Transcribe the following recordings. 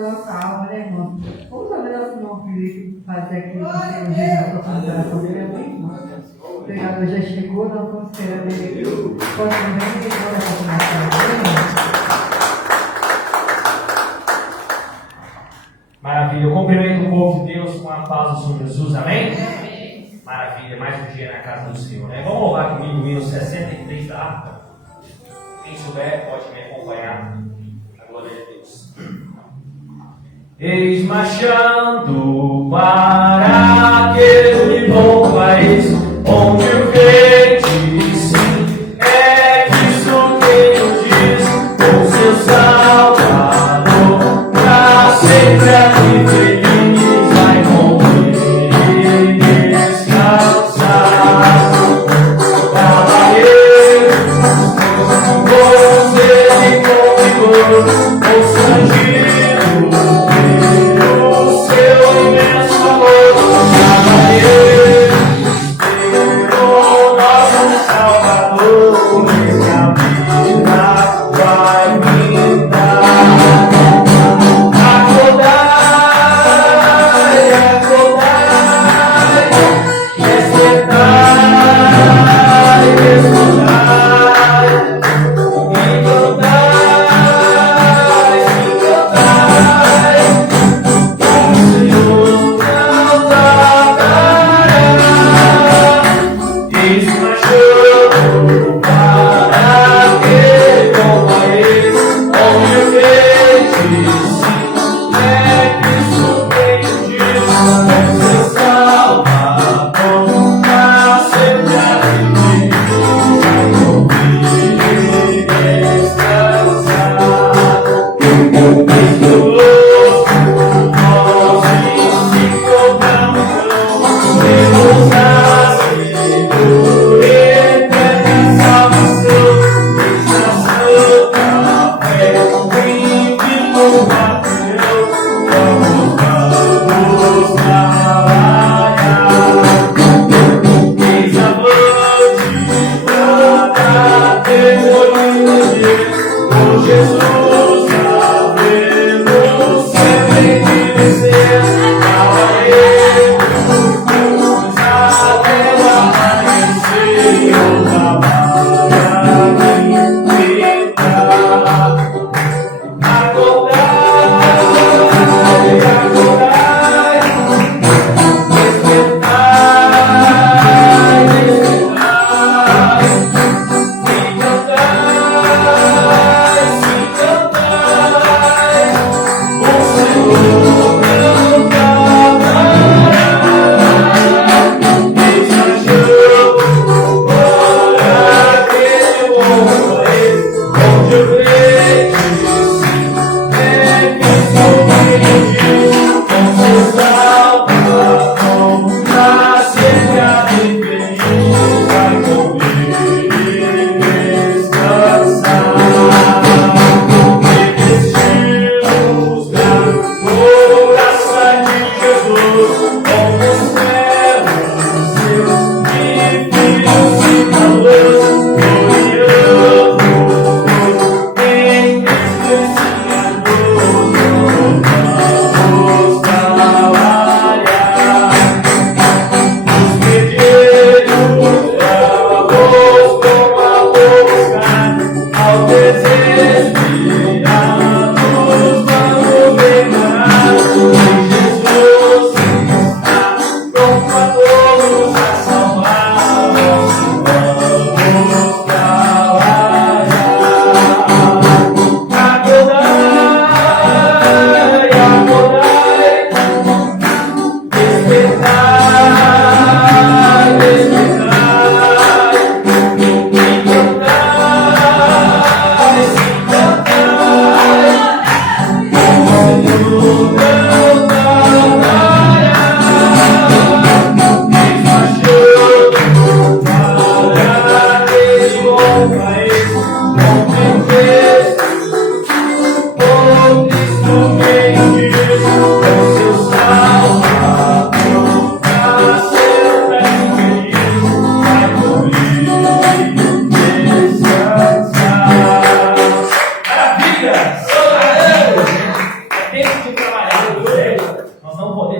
da nossa alma, né, irmão? Vamos fazer nosso irmão Felipe fazer aqui o que Jesus está fazendo na família, irmão. Obrigado, já chegou, nós estamos esperando ele aqui. Pode vir, e pode continuar. Maravilha, eu cumprimento o povo de Deus com a paz do Senhor Jesus, amém? Amém. Maravilha, mais um dia na casa do Senhor, né? Vamos louvar comigo o hino 63 da harpa. Quem souber pode me acompanhar. A glória de Deus. Eis marchando para aquele bom país, onde o crente sim é Cristo quem nos diz, com seu Salvador, pra sempre aqui feliz vai morrer e descansar. Cavalheiros, com sede e com vigor, o seu imenso amor, cavalheiros.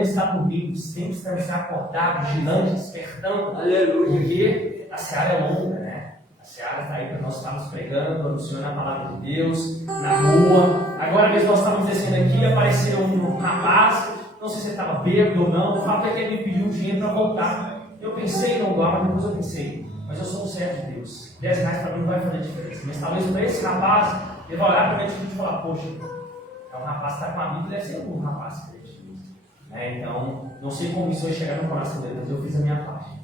estar dormindo, sempre estar acordado, vigilante, despertando. Aleluia. Porque a seara é longa, né? A seara está aí para nós estarmos pregando, anunciando a palavra de Deus, na rua. Agora mesmo nós estávamos descendo aqui e apareceu um rapaz, não sei se ele estava bêbado ou não, o fato é que ele me pediu um dinheiro para voltar. Eu pensei, não doar, mas depois eu pensei, mas eu sou um servo de Deus. 10 reais para mim não vai fazer diferença. Mas talvez para esse rapaz, ele vai olhar para mim e falar, poxa, é um rapaz que está com a Bíblia, deve ser um rapaz crente. Então, não sei como isso vai chegar no coração dele, mas eu fiz a minha parte.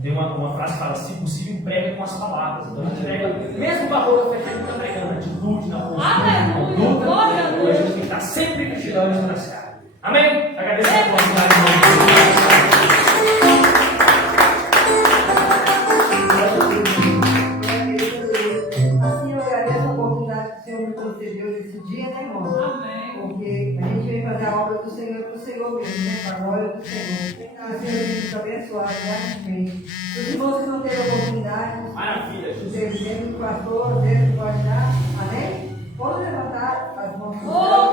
Tem uma frase que fala, se possível, prega com as palavras. Então a gente prega, mesmo com a boca fechada, a gente está pregando atitude, na postura, na conduta, e a gente tem que estar sempre vigilante na seara. Amém? Agradeço a oportunidade de Assim eu agradeço a oportunidade que o Senhor me concedeu nesse dia, né, irmão? Amém. Porque a gente vem fazer a obra do Senhor para o Senhor mesmo, né? Para a glória do Senhor. Então, assim, eu tenho que abençoar, grandemente. Os irmãos que não teve oportunidade, maravilha, o presidente, o pastor, o Deus pode dar, amém? Vamos levantar as mãos para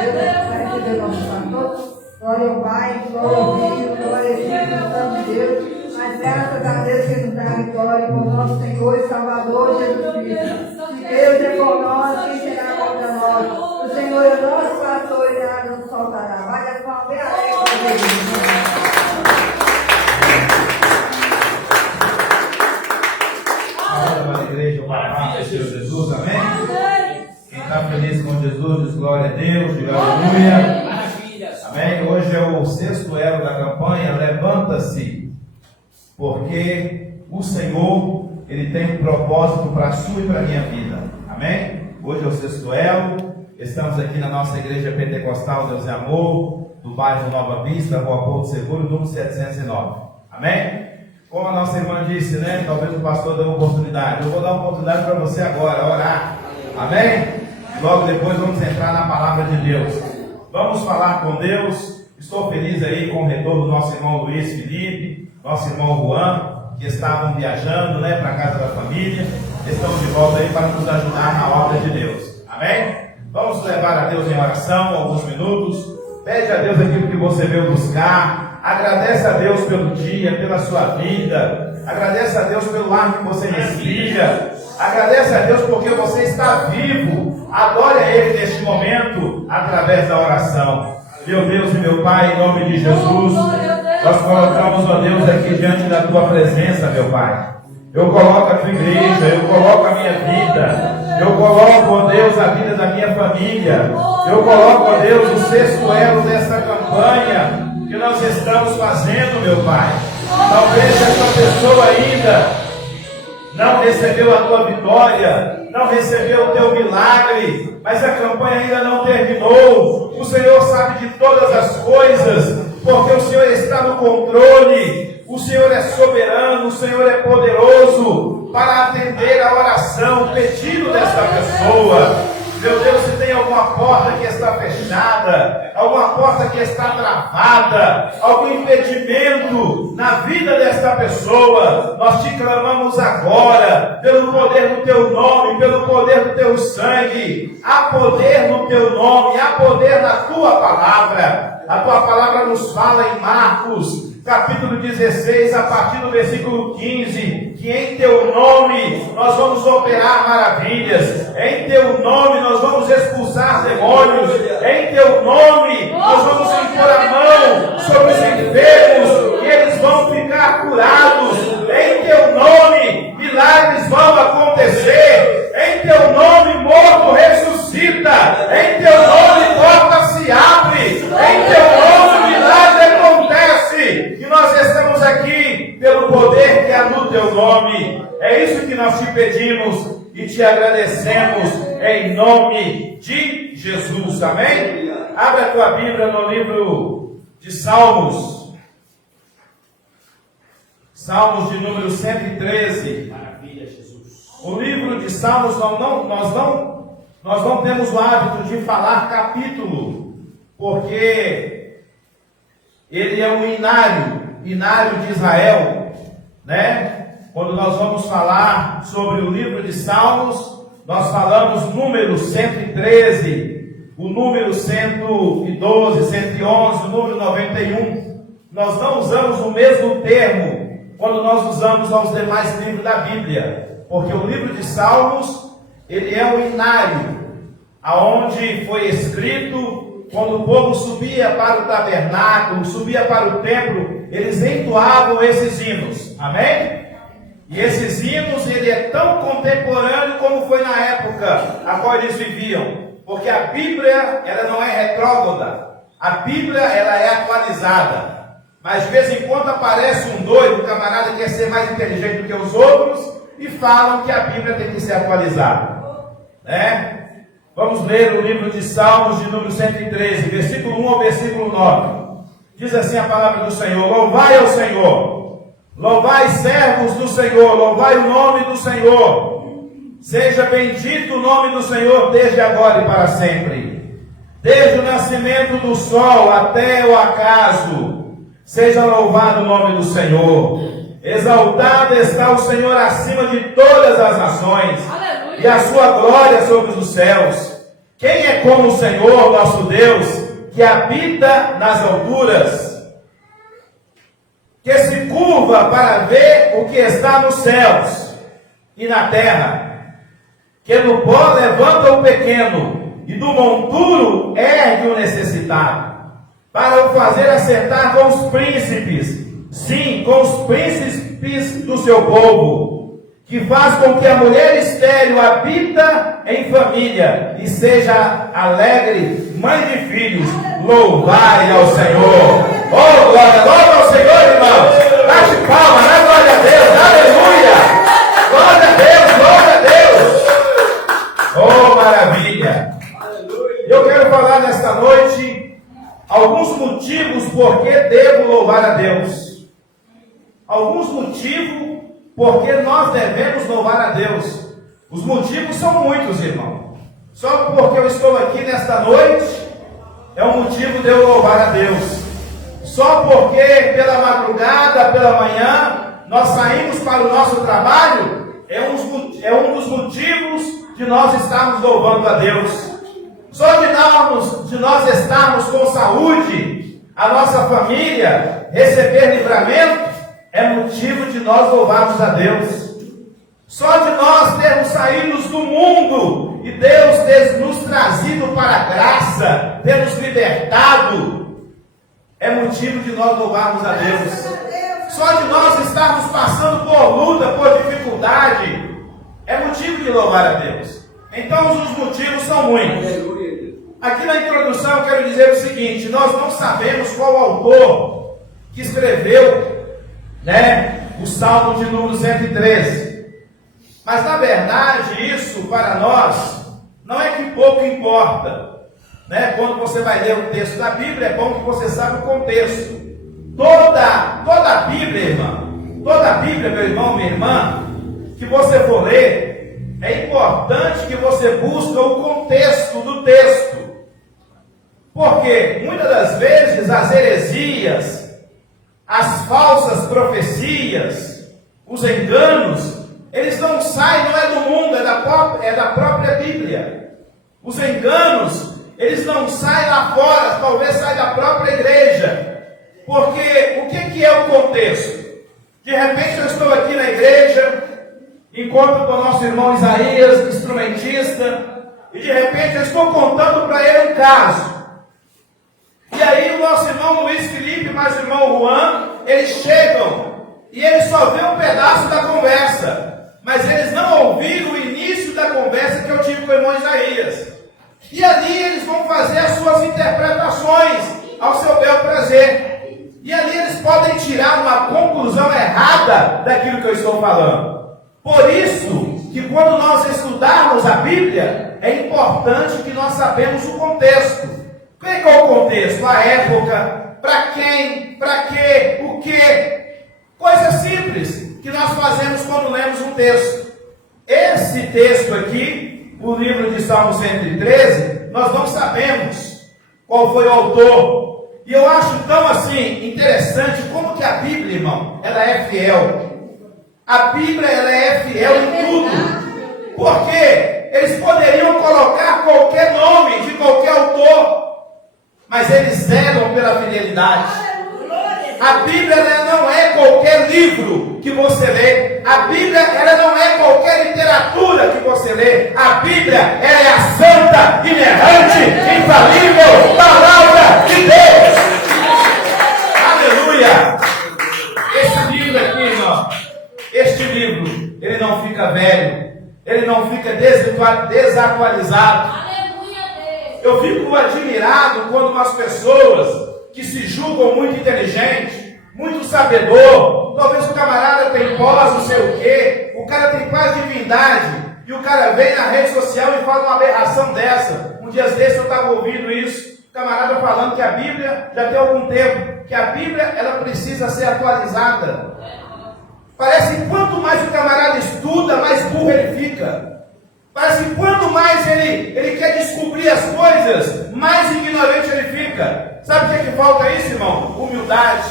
receber o nosso pastor. Glória ao Pai, glória ao Filho, glória ao Espírito Santo de Deus. Mas graças a Deus que nos dá a vitória com o nosso Senhor e Salvador Jesus Cristo. Se Deus é por nós, quem será contra nós? O Senhor é o nosso pastor e nada nos faltará. Vai as mãos bem alegres. Para a igreja, uma paz, Senhor Jesus, amém? Quem está feliz com Jesus, diz glória a Deus, diga aleluia. Amém? Hoje é o 6º elo da campanha, levanta-se, porque o Senhor, Ele tem um propósito para a sua e para a minha vida, amém? Hoje é o 6º elo, estamos aqui na nossa igreja pentecostal Deus é Amor, do bairro Nova Vista, Rua Porto Seguro, número 709, amém? Como a nossa irmã disse, né? Talvez o pastor dê uma oportunidade. Eu vou dar uma oportunidade para você agora, orar. Amém? Logo depois vamos entrar na palavra de Deus. Vamos falar com Deus. Estou feliz aí com o retorno do nosso irmão Luiz Felipe, nosso irmão Juan, que estavam viajando, né, para a casa da família. Estão de volta aí para nos ajudar na obra de Deus. Amém? Vamos levar a Deus em oração alguns minutos. Pede a Deus aquilo que você veio buscar. Agradece a Deus pelo dia, pela sua vida. Agradece a Deus pelo ar que você respira. Agradece a Deus porque você está vivo. Adore a Ele neste momento através da oração. Meu Deus e meu Pai, em nome de Jesus, nós colocamos, ó Deus, aqui diante da Tua presença, meu Pai. Eu coloco a Tua igreja, eu coloco a minha vida, eu coloco, ó Deus, a vida da minha família. Eu coloco, ó Deus, o 6º elo dessa campanha que nós estamos fazendo, meu Pai. Talvez essa pessoa ainda não recebeu a tua vitória, não recebeu o teu milagre, mas a campanha ainda não terminou. O Senhor sabe de todas as coisas, porque o Senhor está no controle, o Senhor é soberano, o Senhor é poderoso para atender a oração, o pedido desta pessoa. Meu Deus, se tem alguma porta que está fechada, alguma porta que está travada, algum impedimento na vida desta pessoa, nós te clamamos agora, pelo poder do teu nome, pelo poder do teu sangue. Há poder no teu nome, há poder na tua palavra. A tua palavra nos fala em Marcos, capítulo 16, a partir do versículo 15, que em teu nome nós vamos operar maravilhas, em teu nome nós vamos expulsar demônios, em teu nome nós vamos impor a mão sobre os enfermos e eles vão ficar curados, em teu nome milagres vão acontecer, em teu nome morto ressuscita, em teu nome porta se abre, em teu nome milagre acontece. E nós estamos aqui pelo poder que há no teu nome. É isso que nós te pedimos e te agradecemos em nome de Jesus. Amém? Abre a tua Bíblia no livro de Salmos. Salmos de número 113. Maravilha, Jesus. O livro de Salmos, nós não temos o hábito de falar capítulo, porque ele é um inário de Israel, né? Quando nós vamos falar sobre o livro de Salmos, nós falamos número 113. o número 112, 111, o número 91, nós não usamos o mesmo termo quando nós usamos aos demais livros da Bíblia, porque o livro de Salmos, ele é um inário, aonde foi escrito quando o povo subia para o tabernáculo, subia para o templo, eles entoavam esses hinos, amém? E esses hinos, ele é tão contemporâneo como foi na época a qual eles viviam, porque a Bíblia, ela não é retrógrada, a Bíblia, ela é atualizada. Mas de vez em quando aparece um doido, um camarada que quer ser mais inteligente do que os outros, e falam que a Bíblia tem que ser atualizada, né? Vamos ler o livro de Salmos de número 113, versículo 1 ao versículo 9. Diz assim a palavra do Senhor: louvai ao Senhor, louvai servos do Senhor, louvai o nome do Senhor. Seja bendito o nome do Senhor desde agora e para sempre. Desde o nascimento do sol até o acaso, seja louvado o nome do Senhor. Exaltado está o Senhor acima de todas as nações. Aleluia. E a sua glória sobre os céus. Quem é como o Senhor, nosso Deus, que habita nas alturas, que se curva para ver o que está nos céus e na terra, que no pó levanta o pequeno e do monturo ergue o necessitado, para o fazer acertar com os príncipes, sim, com os príncipes do seu povo, que faz com que a mulher estéril habita em família e seja alegre mãe de filhos. Louvai ao Senhor. Oh, glória, louva ao Senhor, irmãos. Bate palma, né? Glória a Deus, aleluia. Glória a Deus, glória a Deus. Oh, maravilha. Eu quero falar nesta noite alguns motivos por que devo louvar a Deus. Alguns motivos por que nós devemos louvar a Deus. Os motivos são muitos, irmão. Só porque eu estou aqui nesta noite é um motivo de eu louvar a Deus. Só porque pela madrugada, pela manhã, nós saímos para o nosso trabalho, é um dos motivos de nós estarmos louvando a Deus. Só de nós estarmos com saúde, a nossa família receber livramento, é motivo de nós louvarmos a Deus. Só de nós termos saído do mundo e Deus ter nos trazido para a graça, ter nos libertado, é motivo de nós louvarmos a Deus. Só de nós estarmos passando por luta, por dificuldade, é motivo de louvar a Deus. Então os motivos são muitos. Aqui na introdução eu quero dizer o seguinte: nós não sabemos qual autor que escreveu, o Salmo de número 113. Mas na verdade isso para nós não é que pouco importa, Quando você vai ler o texto da Bíblia, é bom que você saiba o contexto. Toda a Bíblia, toda a Bíblia, meu irmão, minha irmã, que você for ler, é importante que você busque o contexto do texto. Porque muitas das vezes as heresias, as falsas profecias, os enganos, eles não saem, não é do mundo, é da própria Bíblia. Os enganos, eles não saem lá fora, talvez saem da própria igreja. Porque o que é o contexto? De repente eu estou aqui na igreja, encontro com o nosso irmão Isaías, instrumentista, e de repente eu estou contando para ele um caso. E aí o nosso irmão Luiz Felipe, mais o irmão Juan, eles chegam e eles só vê um pedaço da conversa, mas eles não ouviram o início da conversa que eu tive com o irmão Isaías. E ali eles vão fazer as suas interpretações ao seu bel prazer. E ali eles podem tirar uma conclusão errada daquilo que eu estou falando. Por isso que quando nós estudarmos a Bíblia, é importante que nós sabemos o contexto. Qual é o contexto? A época, para quem, para quê, o quê? Coisas simples que nós fazemos quando lemos um texto. Esse texto aqui, o livro de Salmo 113, nós não sabemos qual foi o autor. E eu acho tão assim interessante como que a Bíblia, irmão, ela é fiel. A Bíblia, ela é fiel em tudo. Por quê? Eles poderiam colocar qualquer nome de qualquer autor, mas eles zelam pela fidelidade. A Bíblia ela não é qualquer livro que você lê. A Bíblia ela não é qualquer literatura que você lê. A Bíblia ela é a santa, inerrante, infalível palavra de Deus. Aleluia! Esse livro aqui, irmão, este livro, ele não fica velho, ele não fica desatualizado. Eu fico admirado quando umas pessoas que se julgam muito inteligente, muito sabedor, talvez o camarada tem pós, não sei o quê, o cara tem quase divindade, e o cara vem na rede social e fala uma aberração dessa. Um dia desses eu estava ouvindo isso, o camarada falando que a Bíblia, já tem algum tempo, que a Bíblia ela precisa ser atualizada. Parece que quanto mais o camarada estuda, mais burro ele fica. Parece que quanto mais ele quer descobrir as coisas, mais ignorante ele fica. Sabe o que falta isso, irmão? Humildade.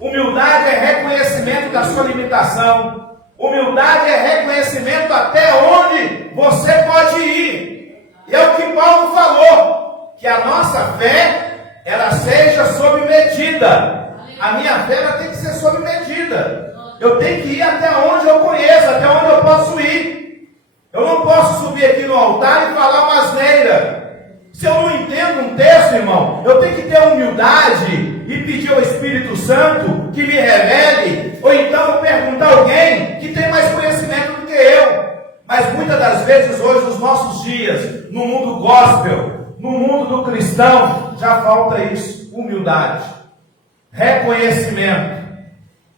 Humildade é reconhecimento da sua limitação. Humildade é reconhecimento até onde você pode ir. E é o que Paulo falou, que a nossa fé, ela seja sob medida. A minha fé, ela tem que ser sob medida. Eu tenho que ir até onde eu conheço, até onde eu posso ir. Eu não posso subir aqui no altar e falar uma asneira. Se eu não entendo um texto, irmão, eu tenho que ter humildade e pedir ao Espírito Santo que me revele, ou então perguntar a alguém que tem mais conhecimento do que eu. Mas muitas das vezes hoje, nos nossos dias, no mundo gospel, no mundo do cristão, já falta isso, humildade, reconhecimento.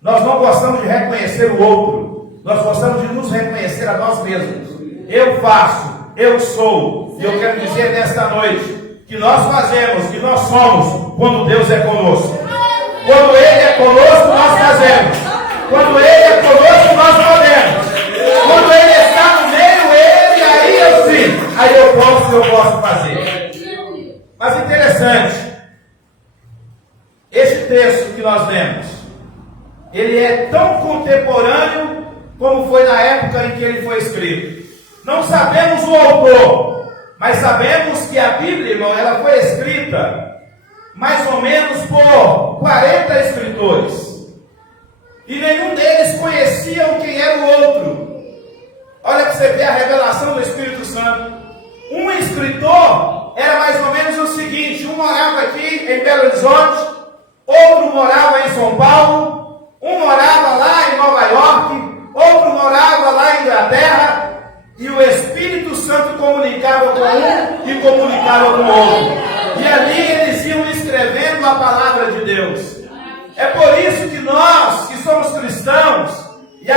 Nós não gostamos de reconhecer o outro, nós gostamos de nos reconhecer a nós mesmos. Eu faço, eu sou, e eu quero dizer nesta noite que nós fazemos, que nós somos, quando Deus é conosco. Quando Ele é conosco, nós fazemos. Quando Ele é conosco, nós podemos. Quando Ele está no meio, aí eu sim, aí eu posso fazer. Mas interessante, este texto que nós lemos, ele é tão contemporâneo como foi na época em que ele foi escrito. Não sabemos o autor, mas sabemos que a Bíblia, irmão, ela foi escrita mais ou menos por 40 escritores. E nenhum deles conheciam quem era o outro. Olha para você ver a revelação do Espírito Santo. Um escritor era mais ou menos o seguinte: um morava aqui em Belo Horizonte, outro morava em São Paulo, um morava lá em Nova York, outro morava lá em Inglaterra. E o Espírito Santo comunicava com um e comunicava com o outro. E ali eles iam escrevendo a palavra de Deus. É por isso que nós, que somos cristãos, e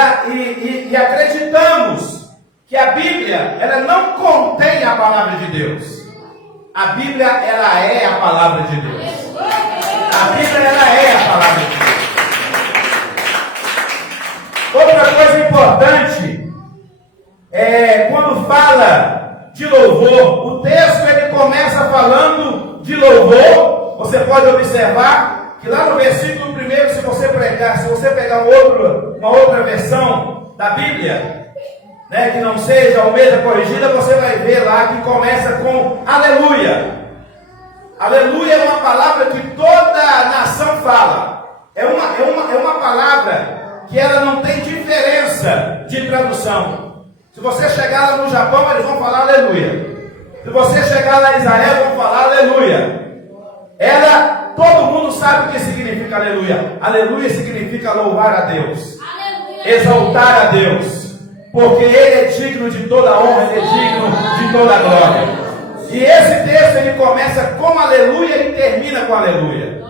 acreditamos que a Bíblia, ela não contém a palavra de Deus. A Bíblia, ela é a palavra de Deus. A Bíblia, ela é a palavra de Deus. Outra coisa importante quando fala de louvor, o texto ele começa falando de louvor. Você pode observar que lá no versículo 1, se você pegar uma outra versão da Bíblia, né, que não seja Almeida corrigida, você vai ver lá que começa com aleluia. Aleluia é uma palavra que toda a nação fala. É uma palavra que ela não tem diferença de tradução. Se você chegar lá no Japão, eles vão falar aleluia. Se você chegar lá em Israel, vão falar aleluia. Todo mundo sabe o que significa aleluia. Aleluia significa louvar a Deus, exaltar a Deus, porque Ele é digno de toda honra, Ele é digno de toda glória. E esse texto ele começa com aleluia e termina com aleluia.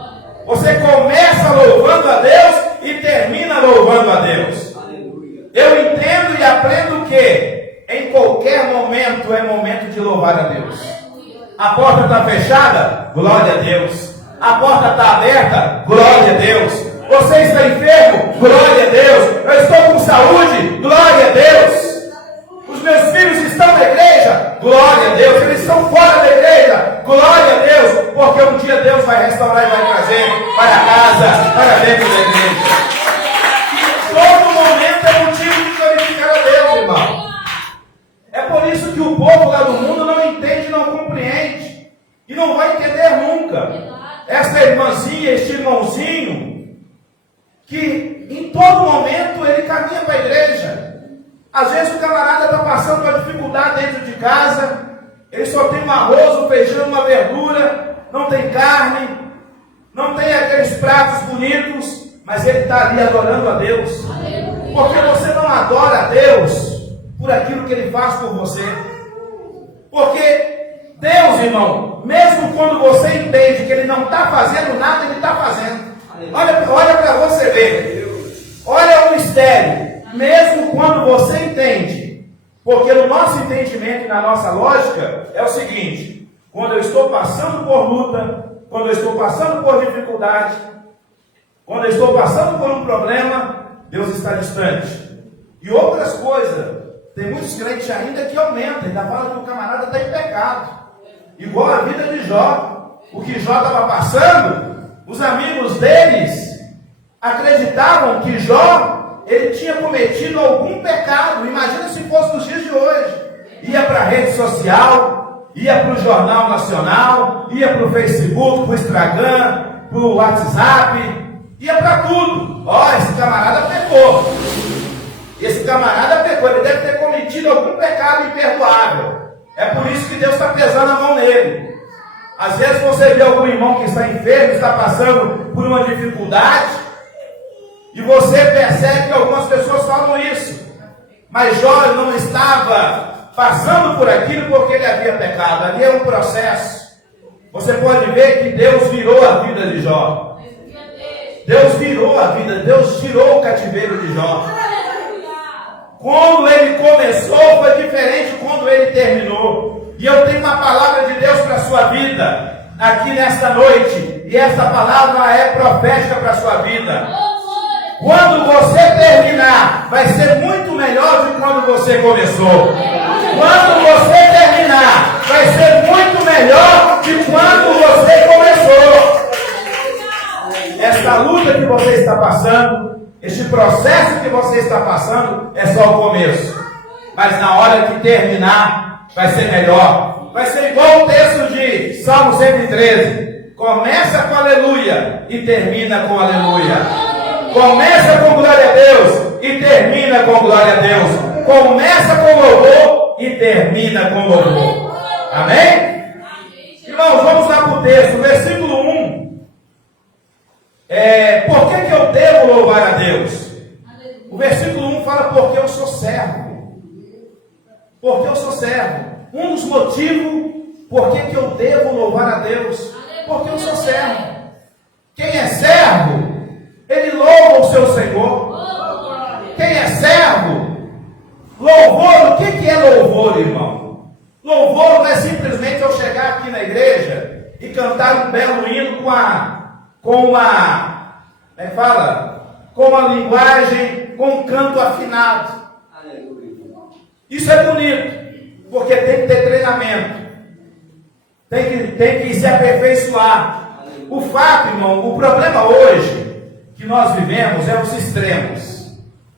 Você começa louvando a Deus e termina louvando a Deus. Eu entendo e aprendo que em qualquer momento é momento de louvar a Deus. A porta está fechada? Glória a Deus. A porta está aberta? Glória a Deus. Você está enfermo? Glória a Deus. Eu estou com saúde? Glória a Deus. Os meus filhos estão na igreja? Glória a Deus. Eles estão fora da igreja? Glória a Deus. Porque um dia Deus vai restaurar e vai trazer para casa, para dentro da igreja. Todo momento é motivo de glorificar a Deus, irmão. É por esta irmãzinha, este irmãozinho, que em todo momento ele caminha para a igreja. Às vezes o camarada está passando uma dificuldade dentro de casa, ele só tem um arroz, um feijão, uma verdura, não tem carne, não tem aqueles pratos bonitos, mas ele está ali adorando a Deus. Porque você não adora a Deus por aquilo que Ele faz por você. Porque Deus, irmão, mesmo quando você entende que Ele não está fazendo nada, Ele está fazendo. Olha para você ver. Olha o mistério. Mesmo quando você entende, porque no nosso entendimento e na nossa lógica é o seguinte: quando eu estou passando por luta, quando eu estou passando por dificuldade, quando eu estou passando por um problema, Deus está distante. E outras coisas, tem muitos crentes ainda que aumentam, ainda falam que o camarada está em pecado. Igual a vida de Jó. O que Jó estava passando, os amigos deles acreditavam que Jó, ele tinha cometido algum pecado. Imagina se fosse nos dias de hoje. Ia para a rede social, ia para o Jornal Nacional, ia para o Facebook, para o Instagram, para o WhatsApp, ia para tudo. Ó, esse camarada pecou. Esse camarada pecou, ele deve ter cometido algum pecado imperdoável. É por isso que Deus está pesando a mão nele. Às vezes você vê algum irmão que está enfermo, está passando por uma dificuldade, e você percebe que algumas pessoas falam isso. Mas Jó não estava passando por aquilo porque ele havia pecado. Ali é um processo. Você pode ver que Deus virou a vida de Jó. Deus virou a vida, Deus tirou o cativeiro de Jó. Quando ele começou foi diferente de quando ele terminou. E eu tenho uma palavra de Deus para a sua vida aqui nesta noite. E essa palavra é profética para a sua vida. Quando você terminar, vai ser muito melhor do que quando você começou. Quando você terminar, vai ser muito melhor do que quando você começou. Essa luta que você está passando, este processo que você está passando, é só o começo. Mas na hora que terminar, vai ser melhor. Vai ser igual o texto de Salmo 113. Começa com aleluia e termina com aleluia. Começa com glória a Deus e termina com glória a Deus. Começa com louvor e termina com louvor. Amém? Irmãos, vamos lá para o texto, versículo 1. Por que eu devo louvar a Deus? O versículo 1 fala porque eu sou servo. Porque eu sou servo. Um dos motivos por que eu devo louvar a Deus. Porque eu sou servo. Quem é servo, ele louva o seu Senhor. Quem é servo, louvor, o que é louvor, irmão? Louvor não é simplesmente eu chegar aqui na igreja e cantar um belo hino com uma linguagem, com um canto afinado. Isso é bonito, porque tem que ter treinamento, tem que se aperfeiçoar. O fato, irmão, o problema hoje que nós vivemos é os extremos.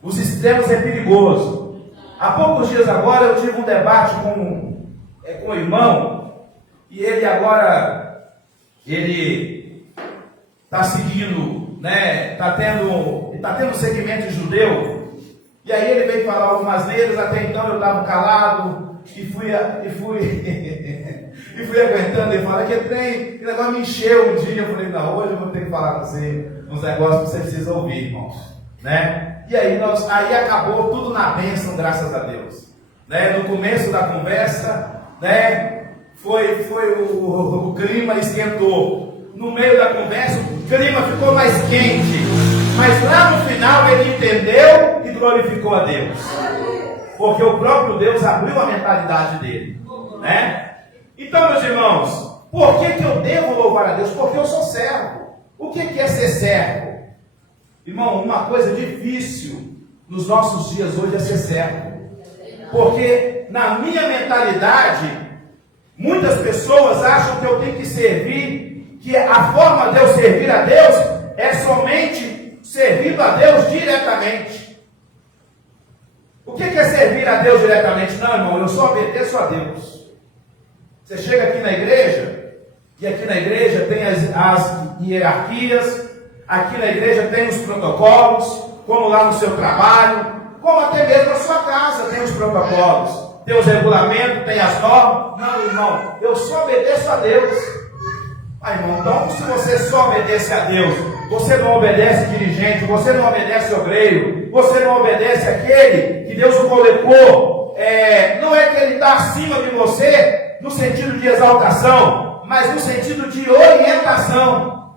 Os extremos é perigoso. Há poucos dias agora eu tive um debate com o irmão, e ele agora, ele está seguindo, né, está tendo segmento judeu, e aí ele veio falar algumas neiras. Até então eu estava calado, e fui e fui aguentando. Ele fala que negócio me encheu um dia. Eu falei, não, hoje eu vou ter que falar com você uns negócios que você precisa ouvir, irmão, né? E aí acabou tudo na bênção, graças a Deus, né? No começo da conversa, né, foi o clima esquentou. No meio da conversa o clima ficou mais quente, mas lá no final ele entendeu e glorificou a Deus, porque o próprio Deus abriu a mentalidade dele, né? Então, meus irmãos, por que eu devo louvar a Deus? Porque eu sou servo. O que é ser servo? Irmão, uma coisa difícil nos nossos dias hoje é ser servo. Porque na minha mentalidade, muitas pessoas acham que eu tenho que servir, que a forma de eu servir a Deus é somente servindo a Deus diretamente. O que é servir a Deus diretamente? Não, irmão, eu só obedeço a Deus. Você chega aqui na igreja, e aqui na igreja tem as hierarquias, aqui na igreja tem os protocolos, como lá no seu trabalho, como até mesmo na sua casa tem os protocolos, tem os regulamentos, tem as normas. Não, irmão, eu só obedeço a Deus. Ah, irmão, então se você só obedece a Deus, você não obedece dirigente, você não obedece obreiro, você não obedece aquele que Deus o colocou. Não é que ele está acima de você no sentido de exaltação, mas no sentido de orientação.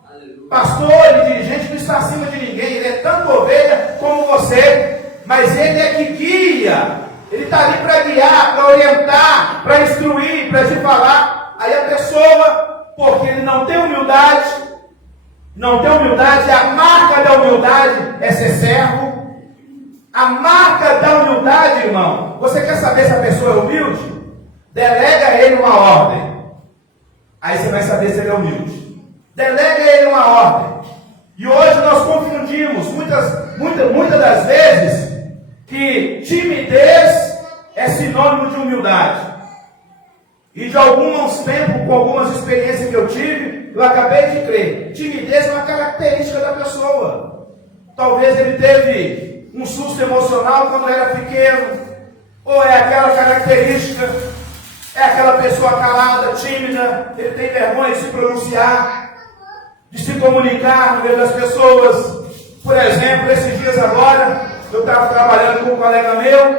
Pastor e dirigente não está acima de ninguém, ele é tanto ovelha como você, mas ele é que guia, ele está ali para guiar, para orientar, para instruir, para te falar. Aí a pessoa, porque ele não tem humildade, a marca da humildade é ser servo. A marca da humildade, irmão, você quer saber se a pessoa é humilde? Delega a ele uma ordem, aí você vai saber se ele é humilde. Delega a ele uma ordem. E hoje nós confundimos muitas das vezes que timidez é sinônimo de humildade. E de alguns tempos, com algumas experiências que eu tive, eu acabei de crer. Timidez é uma característica da pessoa. Talvez ele teve um susto emocional quando era pequeno, ou é aquela característica, é aquela pessoa calada, tímida, ele tem vergonha de se pronunciar, de se comunicar no meio das pessoas. Por exemplo, esses dias agora, eu estava trabalhando com um colega meu,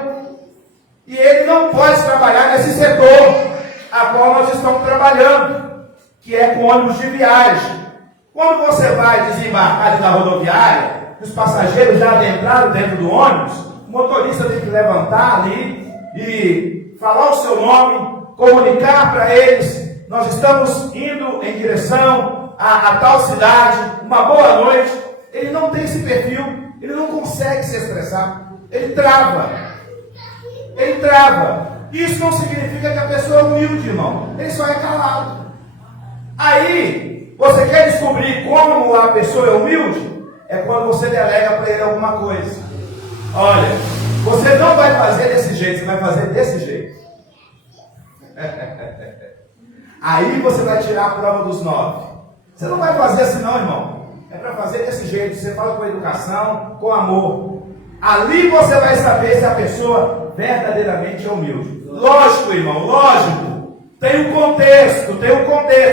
e ele não pode trabalhar nesse setor a qual nós estamos trabalhando, que é com ônibus de viagem. Quando você vai desembarcar da rodoviária, os passageiros já adentraram dentro do ônibus, o motorista tem que levantar ali e falar o seu nome, comunicar para eles: nós estamos indo em direção a tal cidade, uma boa noite. Ele não tem esse perfil, ele não consegue se expressar, ele trava. Isso não significa que a pessoa é humilde, irmão, ele só é calado. Aí, você quer descobrir como a pessoa é humilde? É quando você delega para ele alguma coisa. Olha, você não vai fazer desse jeito, você vai fazer desse jeito. Aí você vai tirar a prova dos 9. Você não vai fazer assim não, irmão. É para fazer desse jeito. Você fala com educação, com amor. Ali você vai saber se a pessoa verdadeiramente é humilde. Lógico, irmão, lógico. Tem um contexto.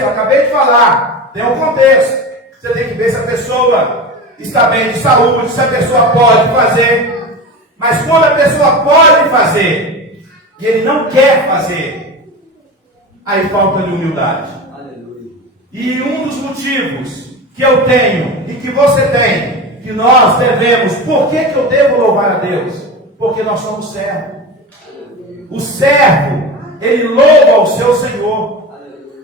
Acabei de falar. Tem um contexto. Você tem que ver se a pessoa está bem de saúde, se a pessoa pode fazer. Mas quando a pessoa pode fazer e ele não quer fazer, aí falta de humildade. Aleluia. E um dos motivos que eu tenho e que você tem, que nós devemos, por que eu devo louvar a Deus? Porque nós somos servos. O servo, ele louva o seu Senhor.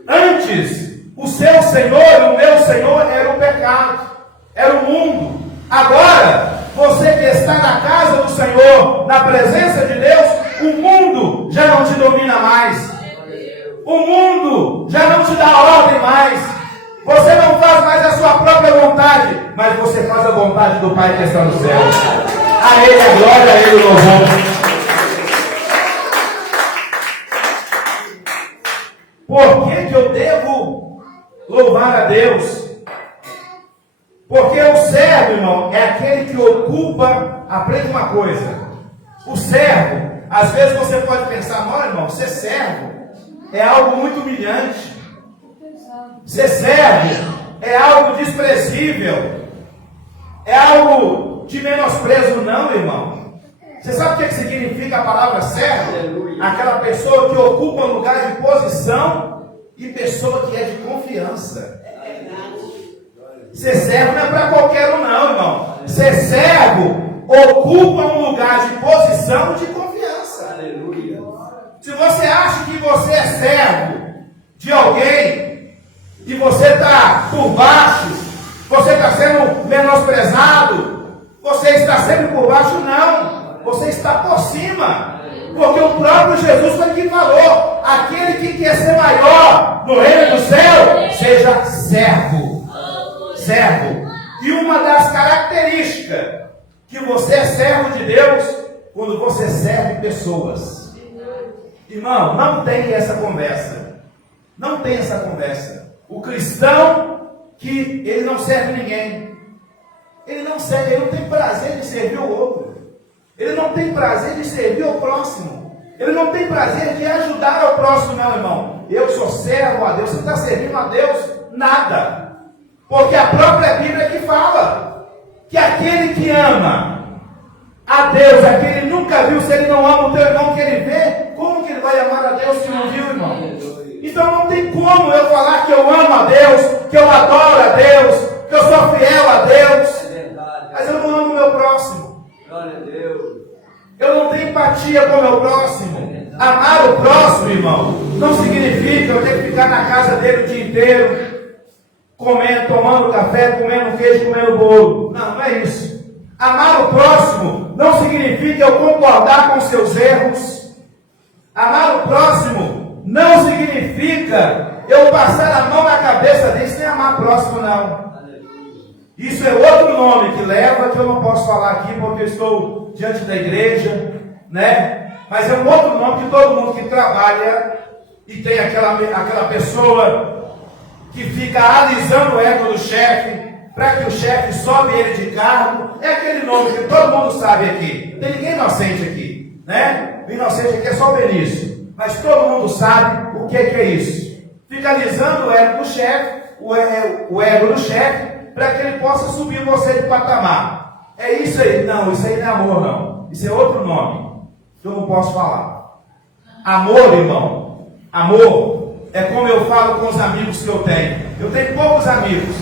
Antes, o seu Senhor e o meu Senhor era o pecado, era o mundo. Agora, você que está na casa do Senhor, na presença de Deus, o mundo já não te domina mais. O mundo já não te dá ordem mais. Você não faz mais a sua própria vontade, mas você faz a vontade do Pai que está no céu. A Ele a glória, a Ele o louvor. Por que eu devo louvar a Deus? Porque o servo, irmão, é aquele que ocupa. Aprende uma coisa: o servo, às vezes você pode pensar, não, irmão, ser servo é algo muito humilhante. Ser servo é algo desprezível, é algo de menosprezo. Não, irmão. Você sabe o que significa a palavra servo? Aquela pessoa que ocupa um lugar de posição e pessoa que é de confiança. Ser servo não é para qualquer um, não, irmão. Ser servo ocupa um lugar de posição e de confiança. Aleluia. Se você acha que você é servo de alguém e você está por baixo, você está sendo menosprezado, você está sempre por baixo, não. Você está por cima. Porque o próprio Jesus foi quem falou: aquele que quer ser maior no reino do céu, seja servo. Servo. E uma das características que você é servo de Deus, quando você serve pessoas. Irmão, não tem essa conversa. Não tem essa conversa. O cristão que ele não serve ninguém. Ele não serve, ele não tem prazer de servir o outro. Ele não tem prazer de servir o próximo. Ele não tem prazer de ajudar ao próximo, meu irmão. Eu sou servo a Deus. Você está servindo a Deus? Nada. Porque a própria Bíblia que fala que aquele que ama a Deus, aquele nunca viu, se ele não ama o teu irmão que ele vê, como que ele vai amar a Deus se não viu, irmão? Então não tem como eu falar que eu amo a Deus, que eu adoro a Deus, que eu sou fiel a Deus, mas eu não amo o meu próximo. Glória a Deus. Eu não tenho empatia com o meu próximo. Amar o próximo, irmão, não significa eu ter que ficar na casa dele o dia inteiro, comendo, tomando café, comendo queijo, comendo bolo. Não, não é isso. Amar o próximo não significa eu concordar com seus erros. Amar o próximo não significa eu passar a mão na cabeça dele sem amar o próximo, não. Isso é outro nome que leva, que eu não posso falar aqui porque eu estou diante da igreja, né? Mas é um outro nome que todo mundo que trabalha e tem aquela pessoa que fica alisando o ego do chefe para que o chefe sobe ele de cargo. É aquele nome que todo mundo sabe aqui. Não tem ninguém inocente aqui, né? O inocente aqui é só o Benício. Mas todo mundo sabe o que é isso. Fica alisando o ego do chefe, o ego do chefe, para que ele possa subir você de patamar. É isso aí? Não, isso aí não é amor, não. Isso é outro nome que eu não posso falar. Amor, irmão, amor é como eu falo com os amigos que eu tenho. Eu tenho poucos amigos,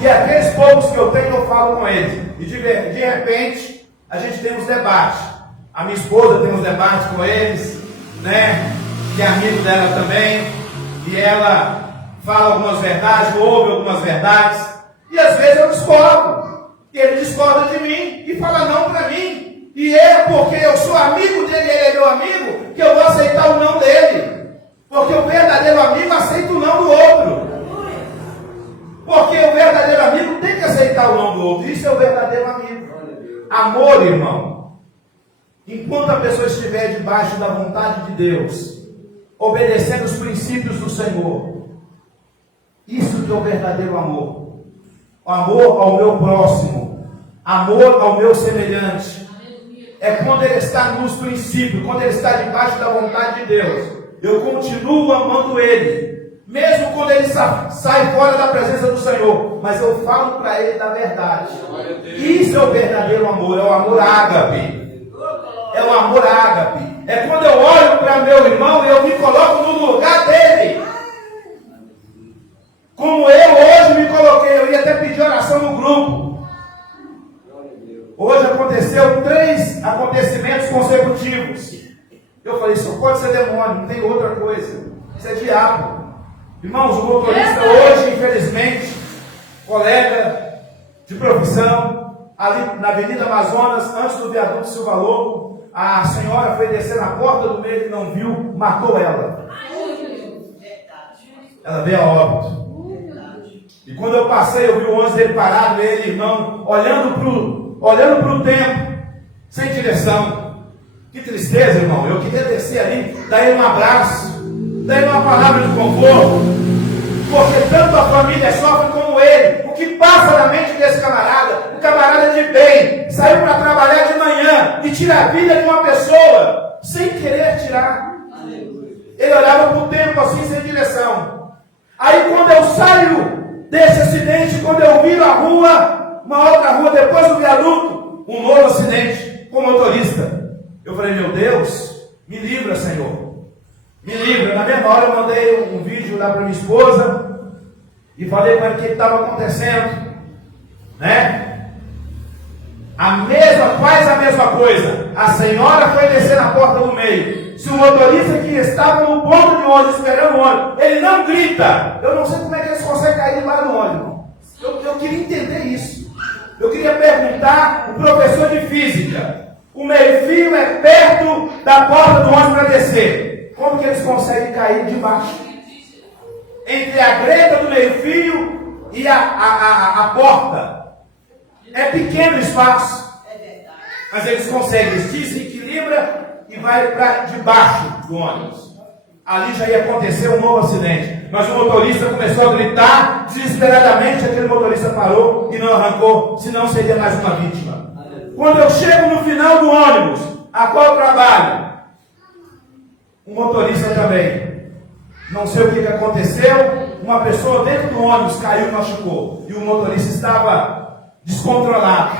e aqueles poucos que eu tenho, eu falo com eles. E de repente, a gente tem uns debates. A minha esposa tem uns debates com eles, né? Que é amigo dela também, e ela fala algumas verdades, ouve algumas verdades, e às vezes eu discordo, e ele discorda de mim, e fala não para mim, e é porque eu sou amigo dele, ele é meu amigo, que eu vou aceitar o não dele, porque o verdadeiro amigo aceita o não do outro, porque o verdadeiro amigo tem que aceitar o não do outro, isso é o verdadeiro amigo. Amor, irmão, enquanto a pessoa estiver debaixo da vontade de Deus, obedecendo os princípios do Senhor, isso que é o verdadeiro amor. O amor ao meu próximo, amor ao meu semelhante, é quando ele está nos princípios, quando ele está debaixo da vontade de Deus, eu continuo amando ele, mesmo quando ele sai fora da presença do Senhor, mas eu falo para ele da verdade. Isso é o verdadeiro amor, é o amor ágape. É o amor ágape. É quando eu olho para meu irmão e eu me coloco no lugar dele. Como eu hoje me coloquei, eu ia até pedir oração no grupo. Hoje aconteceu 3 acontecimentos consecutivos. Eu falei, isso pode ser demônio, não tem outra coisa. Isso é diabo. Irmãos, o motorista hoje, infelizmente, colega de profissão, ali na Avenida Amazonas, antes do viaduto Silva Lobo, a senhora foi descer na porta do meio e não viu, matou ela. Ela veio a óbito. E quando eu passei, eu vi o anjo dele parado, ele, irmão, olhando para o tempo, sem direção. Que tristeza, irmão. Eu queria descer ali, dar ele um abraço, dar ele uma palavra de conforto, porque tanto a família sofre como ele. O que passa na mente desse camarada, um camarada de bem, saiu para trabalhar de manhã e tira a vida de uma pessoa, sem querer tirar. Ele olhava para o tempo assim, sem direção. Aí quando eu saio desse acidente, quando eu viro a rua, uma outra rua depois do viaduto, um novo acidente com o motorista. Eu falei, meu Deus, me livra, Senhor. Me livra. Na mesma hora eu mandei um vídeo lá para minha esposa e falei para ela o que estava acontecendo, né? Faz a mesma coisa. A senhora foi descer na porta do meio. Se o motorista que estava no ponto de ônibus esperando o ônibus, ele não grita. Eu não sei como é que eles conseguem cair de lá do ônibus. Eu queria entender isso. Eu queria perguntar o professor de física. O meio-fio é perto da porta do ônibus para descer. Como que eles conseguem cair de baixo? Entre a greta do meio-fio e a porta. É pequeno o espaço. Mas eles conseguem, eles desequilibram e vai para debaixo do ônibus. ali já ia acontecer um novo acidente. Mas o motorista começou a gritar desesperadamente, aquele motorista parou e não arrancou, senão seria mais uma vítima. Quando eu chego no final do ônibus, a qual eu trabalho, o motorista também, não sei o que aconteceu, uma pessoa dentro do ônibus caiu e machucou, e o motorista estava descontrolado,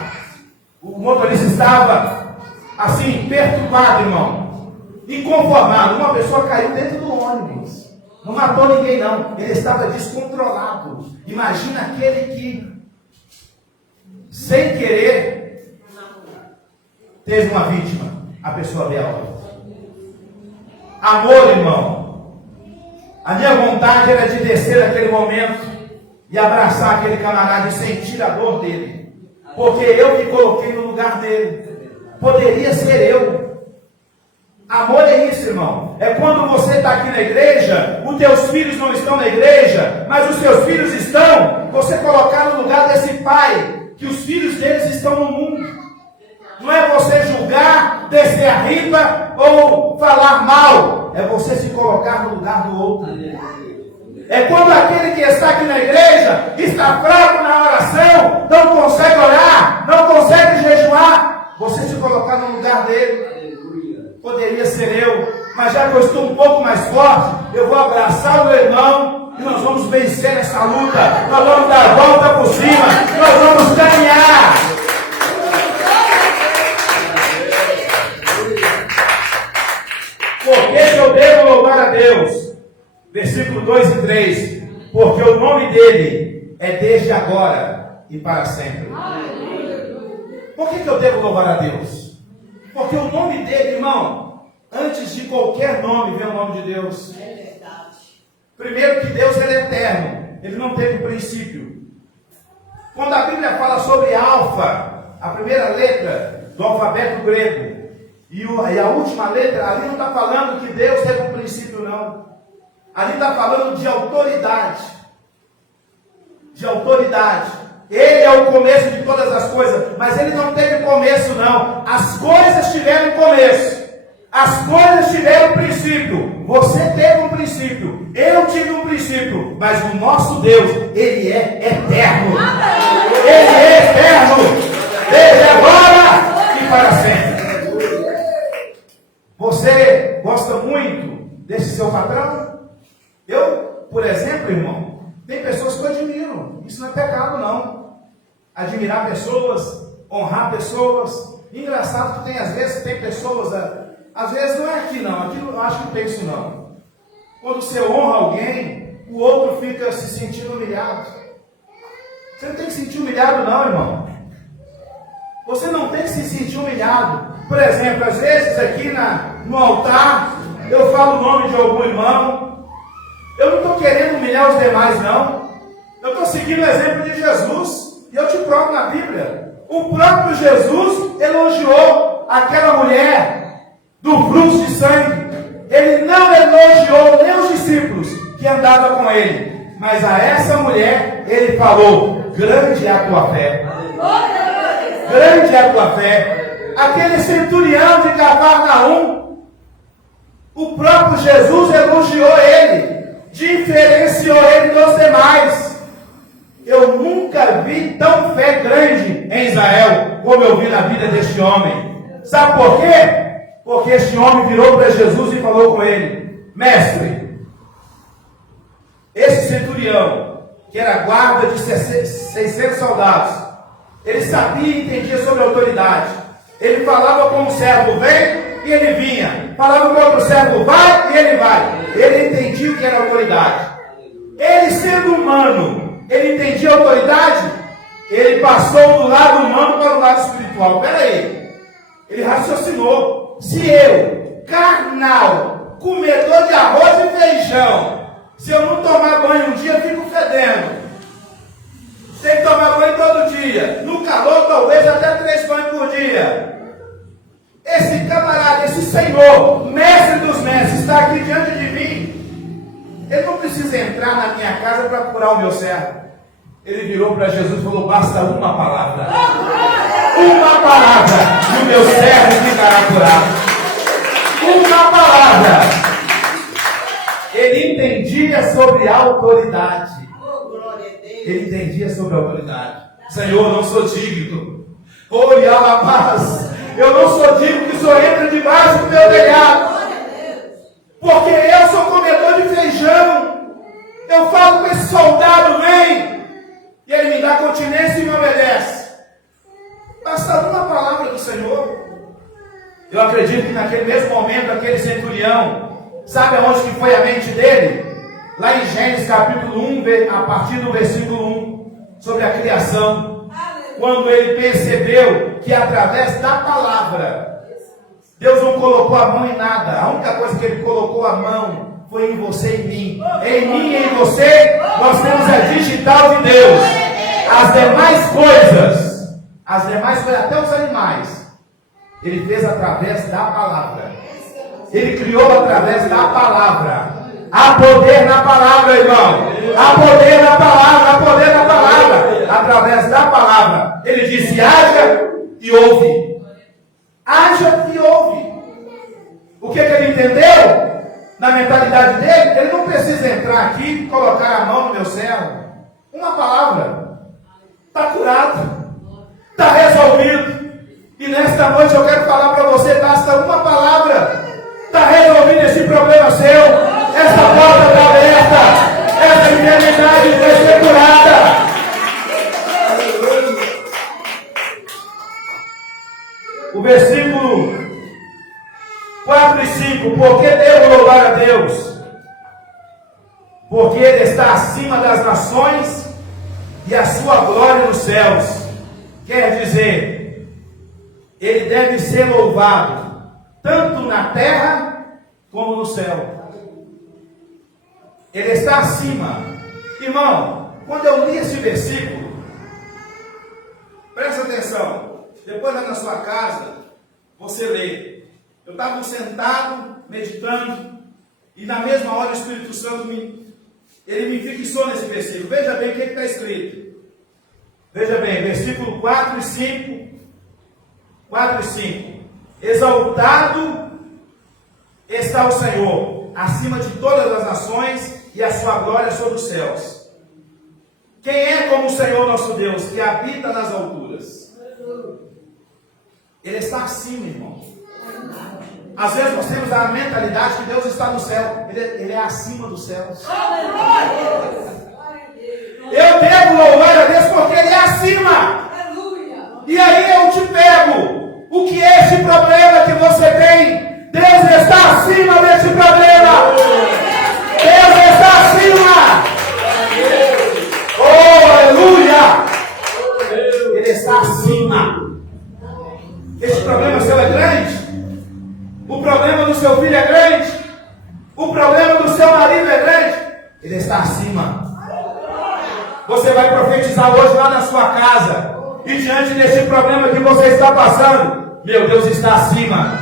o motorista estava assim, perturbado, irmão, inconformado. Uma pessoa caiu dentro do ônibus, não matou ninguém não, ele estava descontrolado. Imagina aquele que, sem querer, teve uma vítima, a pessoa veio a óbito. Amor, irmão, a minha vontade era de descer naquele momento e abraçar aquele camarada e sentir a dor dele, porque eu me coloquei no lugar dele, poderia ser eu. Amor é isso, irmão. É quando você está aqui na igreja, os teus filhos não estão na igreja, mas os seus filhos estão, você colocar no lugar desse pai, que os filhos deles estão no mundo. Não é você julgar, descer a riba ou falar mal, é você se colocar no lugar do outro. É quando aquele que está aqui na igreja está fraco na oração, não consegue orar, não consegue jejuar, você se colocar no lugar dele. Poderia ser eu, mas já que eu estou um pouco mais forte, eu vou abraçar o meu irmão e nós vamos vencer essa luta. Nós vamos dar a volta por cima, nós vamos caminhar. Por que eu devo louvar a Deus? Versículo 2 e 3. Porque o nome dele é desde agora e para sempre. Por que eu devo louvar a Deus? Porque o nome dele, irmão, antes de qualquer nome, vem o nome de Deus. É verdade. Primeiro que Deus ele é eterno, ele não teve princípio. Quando a Bíblia fala sobre alfa, a primeira letra do alfabeto grego, e a última letra, ali não está falando que Deus teve um princípio, não. Ali está falando de autoridade. De autoridade. Ele é o começo de todas as coisas, mas ele não teve começo, não. As coisas tiveram começo. As coisas tiveram princípio. Você teve um princípio. Eu tive um princípio. Mas o nosso Deus, ele é eterno. Ele é eterno. Desde agora e para sempre. Você gosta muito desse seu patrão? Eu, por exemplo, irmão, tem pessoas que eu admiro. Isso não é pecado, não. Admirar pessoas, honrar pessoas. Engraçado que às vezes tem pessoas, às vezes não é aqui não, aqui eu acho que não tem isso não. Quando você honra alguém, o outro fica se sentindo humilhado. Você não tem que se sentir humilhado não, irmão. Você não tem que se sentir humilhado. Por exemplo, às vezes aqui no altar, eu falo o nome de algum irmão. Eu não estou querendo humilhar os demais não. Eu estou seguindo o exemplo de Jesus. E eu te provo na Bíblia. O próprio Jesus elogiou aquela mulher do fluxo de sangue. Ele não elogiou nem os discípulos que andavam com ele. Mas a essa mulher, ele falou, grande é a tua fé. Grande é a tua fé. Aquele centurião de Cafarnaum, o próprio Jesus elogiou ele, diferenciou ele dos demais. Eu nunca vi tão fé grande em Israel como eu vi na vida deste homem. Sabe por quê? Porque este homem virou para Jesus e falou com ele, mestre, esse centurião, que era guarda de 600 soldados, ele sabia e entendia sobre a autoridade. Ele falava com o servo, vem, e ele vinha. Falava com o outro servo, vai, e ele vai. Ele entendia o que era autoridade. Ele sendo humano, ele entendia a autoridade, ele passou do lado humano para o lado espiritual. Espera aí, ele raciocinou. Se eu, carnal, comedor de arroz e feijão, se eu não tomar banho um dia, eu fico fedendo. Tem que tomar banho todo dia. No calor, talvez até 3 banhos por dia. Esse camarada, esse Senhor, mestre dos mestres, está aqui diante de mim. Ele não precisa entrar na minha casa para curar o meu servo. Ele virou para Jesus e falou, basta uma palavra. Uma palavra e o meu servo ficará curado. Uma palavra. entendia sobre a autoridade. Ele entendia sobre a autoridade. Senhor, eu não sou digno. Oi, alabás. Eu não sou digno que o Senhor entre debaixo do meu telhado. Porque eu sou comedor de feijão. Eu falo com esse soldado, vem. E ele me dá continência e me obedece. Basta uma palavra do Senhor. Eu acredito que naquele mesmo momento, aquele centurião, sabe aonde que foi a mente dele? Lá em Gênesis capítulo 1, a partir do versículo 1, sobre a criação. Quando ele percebeu que através da palavra, Deus não colocou a mão em nada. A única coisa que ele colocou a mão foi em você e em mim. Em mim e em você, nós temos a digital de Deus. As demais coisas, até os animais, ele fez através da palavra. Ele criou através da palavra. Há poder na palavra, irmão. Há poder na palavra, há poder na palavra. Através da palavra. Ele disse, haja e ouve. Haja e ouve. O que ele entendeu? Na mentalidade dele, ele não precisa entrar aqui e colocar a mão no meu servo. Uma palavra. Está curado. Está resolvido. E nesta noite eu quero falar para você, basta uma palavra. Está resolvido esse problema seu. Essa porta está aberta. Essa enfermidade vai ser curada. O versículo 4 e 5. Por que devo louvar a Deus? Porque Ele está acima das nações e a sua glória nos céus. Quer dizer, Ele deve ser louvado tanto na terra como no céu. Ele está acima. Irmão, quando eu li esse versículo, presta atenção. Depois lá na sua casa, você lê. Eu estava sentado, meditando, e na mesma hora o Espírito Santo ele me fixou nesse versículo. Veja bem o que está escrito. Veja bem, versículo 4 e 5. 4 e 5. Exaltado está o Senhor, acima de todas as nações, e a sua glória sobre os céus. Quem é como o Senhor nosso Deus, que habita nas alturas? Ele está acima, irmão. Às vezes nós temos a mentalidade que Deus está no céu. Ele é acima dos céus. Eu devo louvar a Deus porque Ele é acima. E aí eu te pego. O que é esse problema que você tem? Deus está acima desse problema. Deus está acima. Oh, aleluia. Ele está acima. Esse problema seu é grande? O problema do seu filho é grande? O problema do seu marido é grande? Ele está acima. Você vai profetizar hoje lá na sua casa. E diante desse problema que você está passando, meu Deus está acima.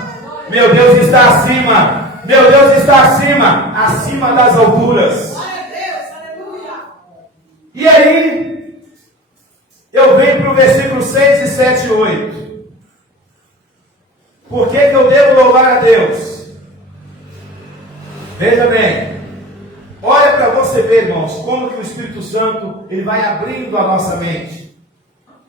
Meu Deus está acima. Meu Deus está acima. Acima das alturas. E aí, eu venho para o versículo 6 e 7 e 8. Por que eu devo louvar a Deus? Veja bem. Olha para você ver, irmãos, como que o Espírito Santo ele vai abrindo a nossa mente.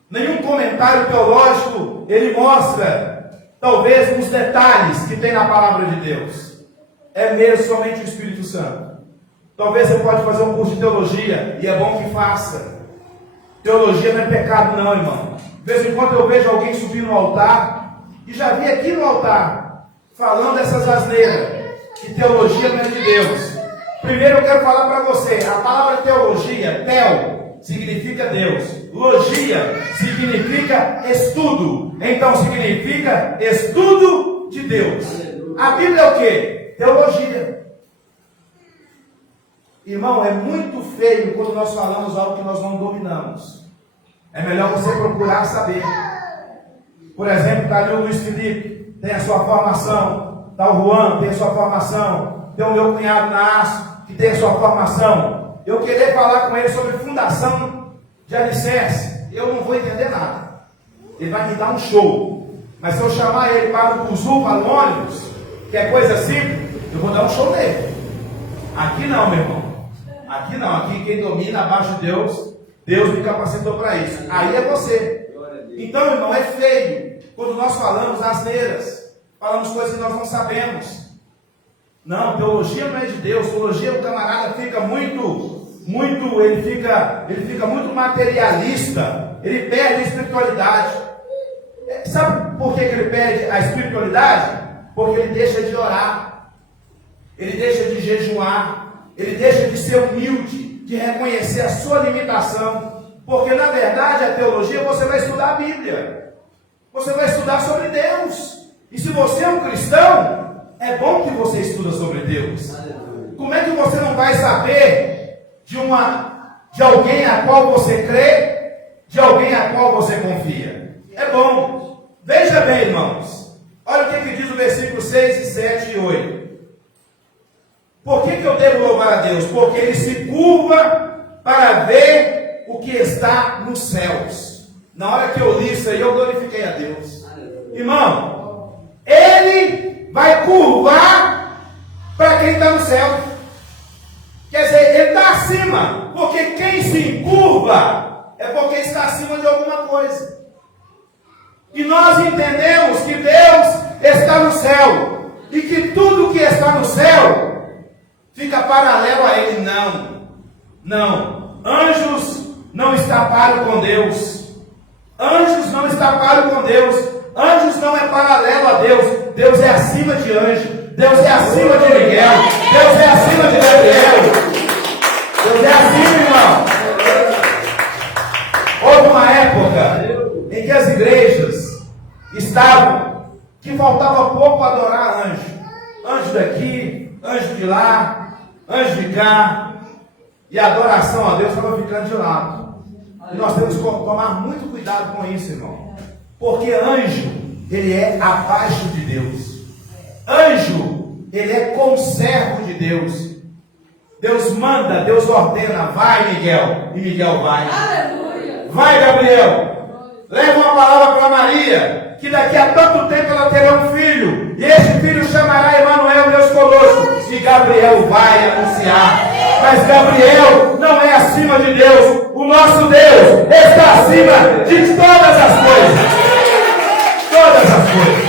Nenhum comentário teológico ele mostra, talvez, os detalhes que tem na palavra de Deus. É mesmo somente o Espírito Santo. Talvez você pode fazer um curso de teologia, e é bom que faça. Teologia não é pecado não, irmão. De vez em quando eu vejo alguém subir no altar, e já vi aqui no altar, falando essas asneiras, que teologia não é de Deus. Primeiro eu quero falar para você, a palavra teologia, tel, significa Deus. Logia significa estudo. Então significa estudo de Deus. A Bíblia é o quê? Teologia. Irmão, é muito feio quando nós falamos algo que nós não dominamos. É melhor você procurar saber. Por exemplo, está ali o Luiz Felipe, tem a sua formação. Está o Juan, tem a sua formação. Tem o meu cunhado Nasso, que tem a sua formação. Eu querer falar com ele sobre fundação de alicerce, eu não vou entender nada. Ele vai me dar um show. Mas se eu chamar ele para o Buzu, para o ônibus, que é coisa simples, eu vou dar um show nele. Aqui não, meu irmão. Aqui não. Aqui quem domina abaixo de Deus, Deus me capacitou para isso. Aí é você. Então, irmão, é feio quando nós falamos asneiras, falamos coisas que nós não sabemos. Não, teologia não é de Deus. Teologia, o camarada fica ele fica muito materialista. Ele perde a espiritualidade. Sabe por que ele perde a espiritualidade? Porque ele deixa de orar, ele deixa de jejuar, ele deixa de ser humilde, de reconhecer a sua limitação. Porque na verdade a teologia, você vai estudar a Bíblia, você vai estudar sobre Deus. E se você é um cristão, é bom que você estuda sobre Deus. Como é que você não vai saber de alguém a qual você crê, de alguém a qual você confia? É bom. Veja bem, irmãos, olha o que diz o versículo 6, 7 e 8. Por que eu devo louvar a Deus? Porque Ele se curva para ver o que está nos céus. Na hora que eu li isso aí, eu glorifiquei a Deus. Irmão, Ele vai curvar para quem está no céu. Quer dizer, Ele está acima. Porque quem se curva é porque está acima de alguma coisa. E nós entendemos que Deus está no céu. E que tudo que está no céu fica paralelo a Ele. Não. Anjos não estão param com Deus. Anjos não estão param com Deus. Anjos não é paralelo a Deus. Deus é acima de anjo. Deus é acima de Miguel. Deus é acima de Gabriel. Deus é acima, irmão. Houve uma época em que as igrejas estavam que faltava pouco para adorar anjo. Anjo daqui, anjo de lá, anjo de cá. E a adoração a Deus estava ficando de lado. E nós temos que tomar muito cuidado com isso, irmão. Porque anjo, ele é abaixo de Deus. Anjo, ele é conservo de Deus. Deus manda, Deus ordena. Vai, Miguel. E Miguel vai. Aleluia. Vai, Gabriel. Leva uma palavra para Maria, que daqui a tanto tempo ela terá um filho. E este filho chamará Emanuel, Deus conosco. E Gabriel vai anunciar. Mas Gabriel não é acima de Deus. O nosso Deus está acima de todas as coisas. Todas as coisas.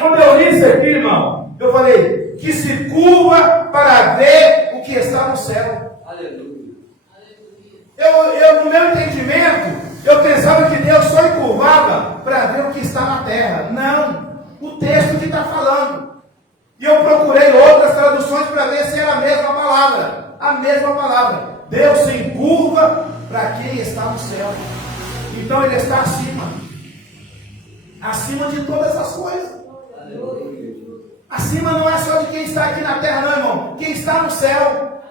Quando eu li isso aqui, irmão, eu falei que se curva para ver o que está no céu. Aleluia. No meu entendimento, eu pensava que Deus só encurvava para ver o que está na terra. Não. O texto que está falando. E eu procurei outras traduções para ver se era a mesma palavra. A mesma palavra. Deus se encurva para quem está no céu. Então Ele está acima. Acima de todas as coisas. Acima não é só de quem está aqui na terra, não, irmão. Quem está no céu.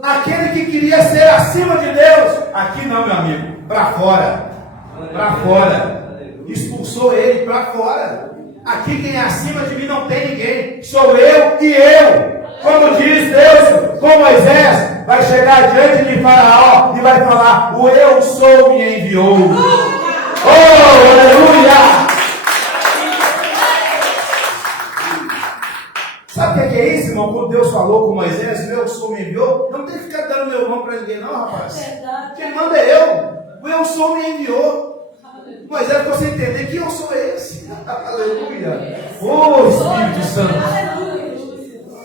Aquele que queria ser acima de Deus. Aqui não, meu amigo. Para fora. Para fora. Expulsou ele para fora. Aqui quem é acima de mim não tem ninguém. Sou eu e eu. Como diz Deus com Moisés, vai chegar diante de Faraó e vai falar: o eu sou me enviou. Oh, aleluia! Sabe o que é isso, irmão? Quando Deus falou com Moisés, o eu sou me enviou, não tem que ficar dando meu nome para ninguém, não, rapaz. Quem manda é eu. O eu sou me enviou. Moisés ficou sem entender que eu sou esse. Aleluia. Oh, Espírito Santo.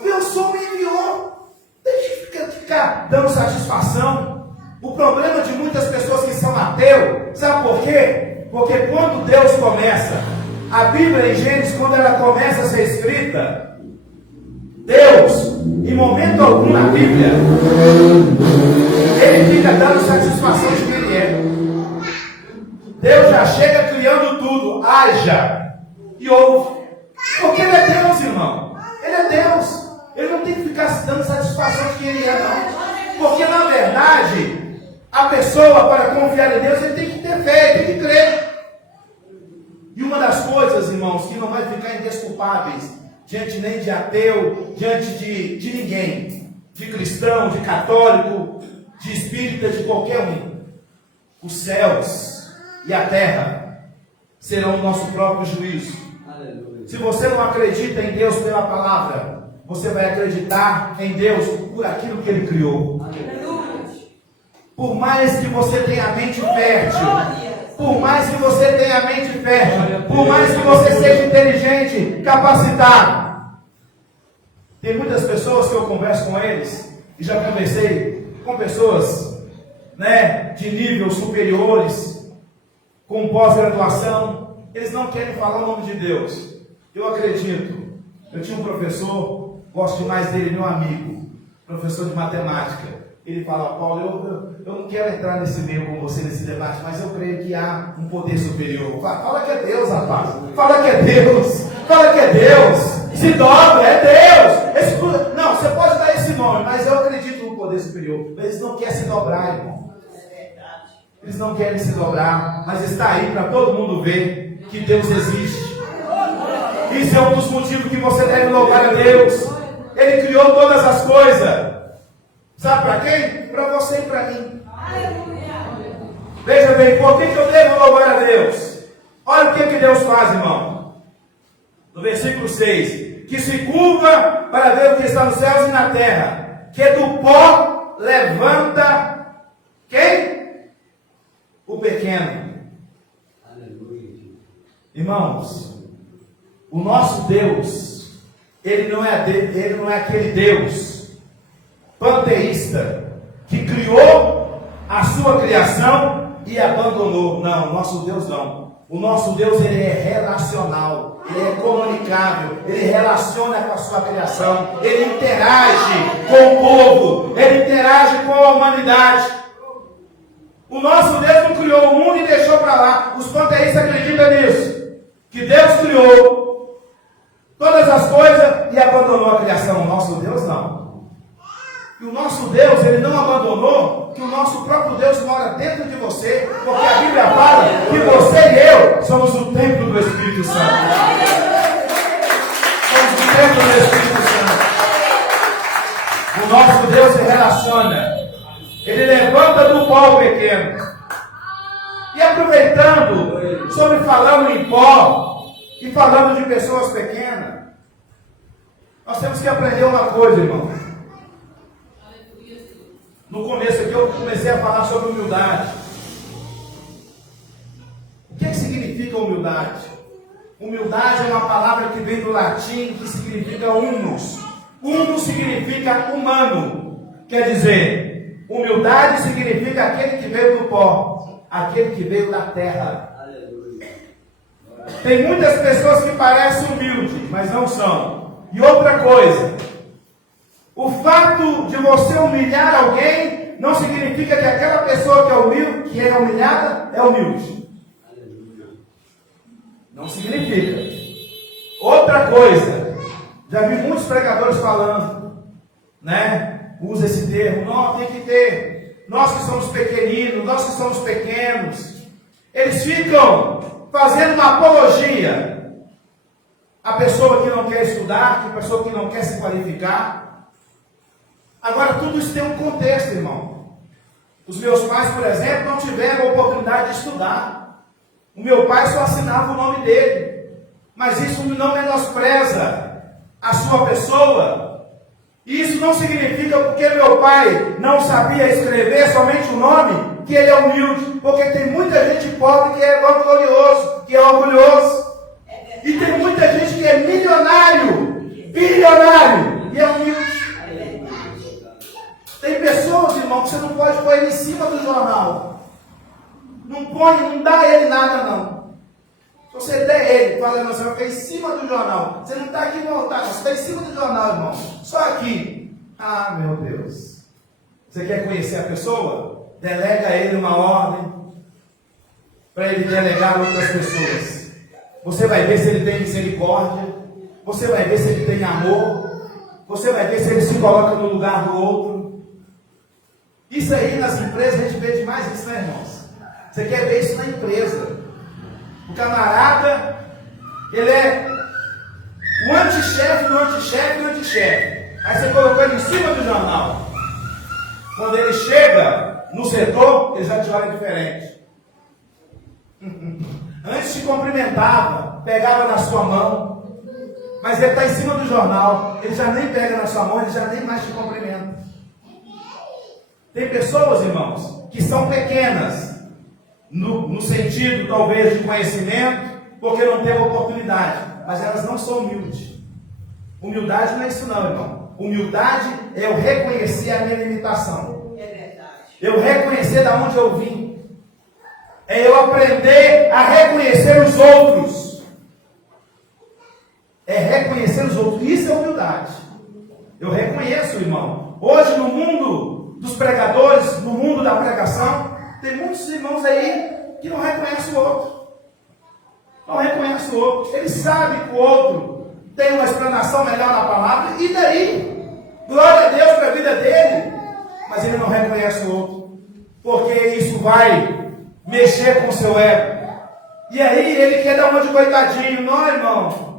O eu sou me enviou. Deixa de ficar dando satisfação. O problema de muitas pessoas que são ateus, sabe por quê? Porque quando Deus começa, a Bíblia em Gênesis, quando ela começa a ser escrita, Deus, em momento algum na Bíblia, Ele fica dando satisfação de quem Ele é. Deus já chega criando tudo. Haja e ouve. Porque Ele é Deus, irmão. Ele é Deus. Ele não tem que ficar dando satisfação de quem Ele é, não. Porque na verdade, a pessoa, para confiar em Deus, ele tem que ter fé, tem que crer. E uma das coisas, irmãos, que não vai ficar indesculpáveis diante nem de ateu, diante de ninguém, de cristão, de católico, de espírita, de qualquer um, os céus e a terra serão o nosso próprio juízo. Aleluia. Se você não acredita em Deus pela palavra, você vai acreditar em Deus por aquilo que Ele criou. Por mais que você tenha a mente fértil, por mais que você tenha a mente fértil, por mais que você seja inteligente, capacitado. Tem muitas pessoas que eu converso com eles, e já conversei com pessoas, de níveis superiores, com pós-graduação, eles não querem falar o nome de Deus. Eu acredito. Eu tinha um professor, gosto demais dele, meu amigo, professor de matemática. Ele fala: Paulo, eu não quero entrar nesse meio com você, nesse debate, mas eu creio que há um poder superior. Fala que é Deus, rapaz. Fala que é Deus. Fala que é Deus. Se dobra, é Deus. Não, você pode dar esse nome, mas eu acredito no poder superior. Eles não querem se dobrar, irmão. Eles não querem se dobrar, mas está aí para todo mundo ver que Deus existe. Isso é um dos motivos que você deve louvar a Deus. Ele criou todas as coisas. Sabe para quem? Para você e para mim. Veja bem, por que eu devo louvar a Deus? Olha o que Deus faz, irmão. No versículo 6. Que se curva para ver o que está nos céus e na terra. Que do pó levanta quem? O pequeno. Irmãos, o nosso Deus, Ele não é aquele Deus panteísta que criou a sua criação e abandonou. Não, o nosso Deus não. O nosso Deus, Ele é relacional, Ele é comunicável, Ele relaciona com a sua criação, Ele interage com o povo, Ele interage com a humanidade. O nosso Deus não criou o mundo e deixou para lá. Os panteístas acreditam nisso, que Deus criou todas as coisas e abandonou a criação. O nosso Deus não. E o nosso Deus, Ele não abandonou, que o nosso próprio Deus mora dentro de você, porque a Bíblia fala que você e eu somos o templo do Espírito Santo. Somos o templo do Espírito Santo. O nosso Deus se relaciona. Ele levanta do pó o pequeno. E aproveitando, sobre falando em pó, e falando de pessoas pequenas, nós temos que aprender uma coisa, irmão. No começo aqui eu comecei a falar sobre humildade. O que significa humildade? Humildade é uma palavra que vem do latim, que significa humus. Humus significa humano. Quer dizer, humildade significa aquele que veio do pó, aquele que veio da terra. Tem muitas pessoas que parecem humildes, mas não são. E outra coisa, o fato de você humilhar alguém não significa que aquela pessoa que é humilde, que é humilhada, é humilde. Não significa. Outra coisa, já vi muitos pregadores falando, usa esse termo, não, tem que ter, nós que somos pequeninos, nós que somos pequenos, eles ficam fazendo uma apologia à pessoa que não quer estudar, à pessoa que não quer se qualificar. Agora, tudo isso tem um contexto, irmão. Os meus pais, por exemplo, não tiveram a oportunidade de estudar. O meu pai só assinava o nome dele. Mas isso não menospreza a sua pessoa. E isso não significa, porque meu pai não sabia escrever somente o nome, que ele é humilde. Porque tem muita gente pobre que é glorioso, que é orgulhoso. E tem muita gente que é bilionário, e é humilde. Tem pessoas, irmão, que você não pode pôr ele em cima do jornal. Não dá ele nada, não. Se você der ele, fala, não, você vai ficar em cima do jornal. Você não está aqui montado, você está em cima do jornal, irmão. Só aqui. Ah, meu Deus. Você quer conhecer a pessoa? Delega a ele uma ordem para ele delegar a outras pessoas. Você vai ver se ele tem misericórdia. Você vai ver se ele tem amor. Você vai ver se ele se coloca no lugar do outro. Isso aí nas empresas a gente vê demais isso, né, irmãos? Você quer ver isso na empresa? O camarada, ele é o antichefe do antichefe do antichefe. Aí você colocou ele em cima do jornal. Quando ele chega no setor, ele já te olha diferente. Antes te cumprimentava, pegava na sua mão. Mas ele está em cima do jornal, ele já nem pega na sua mão, ele já nem mais te cumprimenta. Tem pessoas, irmãos, que são pequenas, no sentido talvez de conhecimento, porque não teve oportunidade, mas elas não são humildes. Humildade não é isso não, irmão. Humildade é eu reconhecer a minha limitação. É verdade. Eu reconhecer de onde eu vim. É eu aprender a reconhecer os outros. É reconhecer os outros. Isso é humildade. Eu reconheço, irmão. Hoje no mundo dos pregadores, no mundo da pregação, tem muitos irmãos aí que não reconhecem o outro. Não reconhece o outro. Ele sabe que o outro tem uma explanação melhor na palavra. E daí? Glória a Deus para a vida dele. Mas ele não reconhece o outro. Porque isso vai mexer com o seu ego. E aí ele quer dar uma de coitadinho. Não, irmão.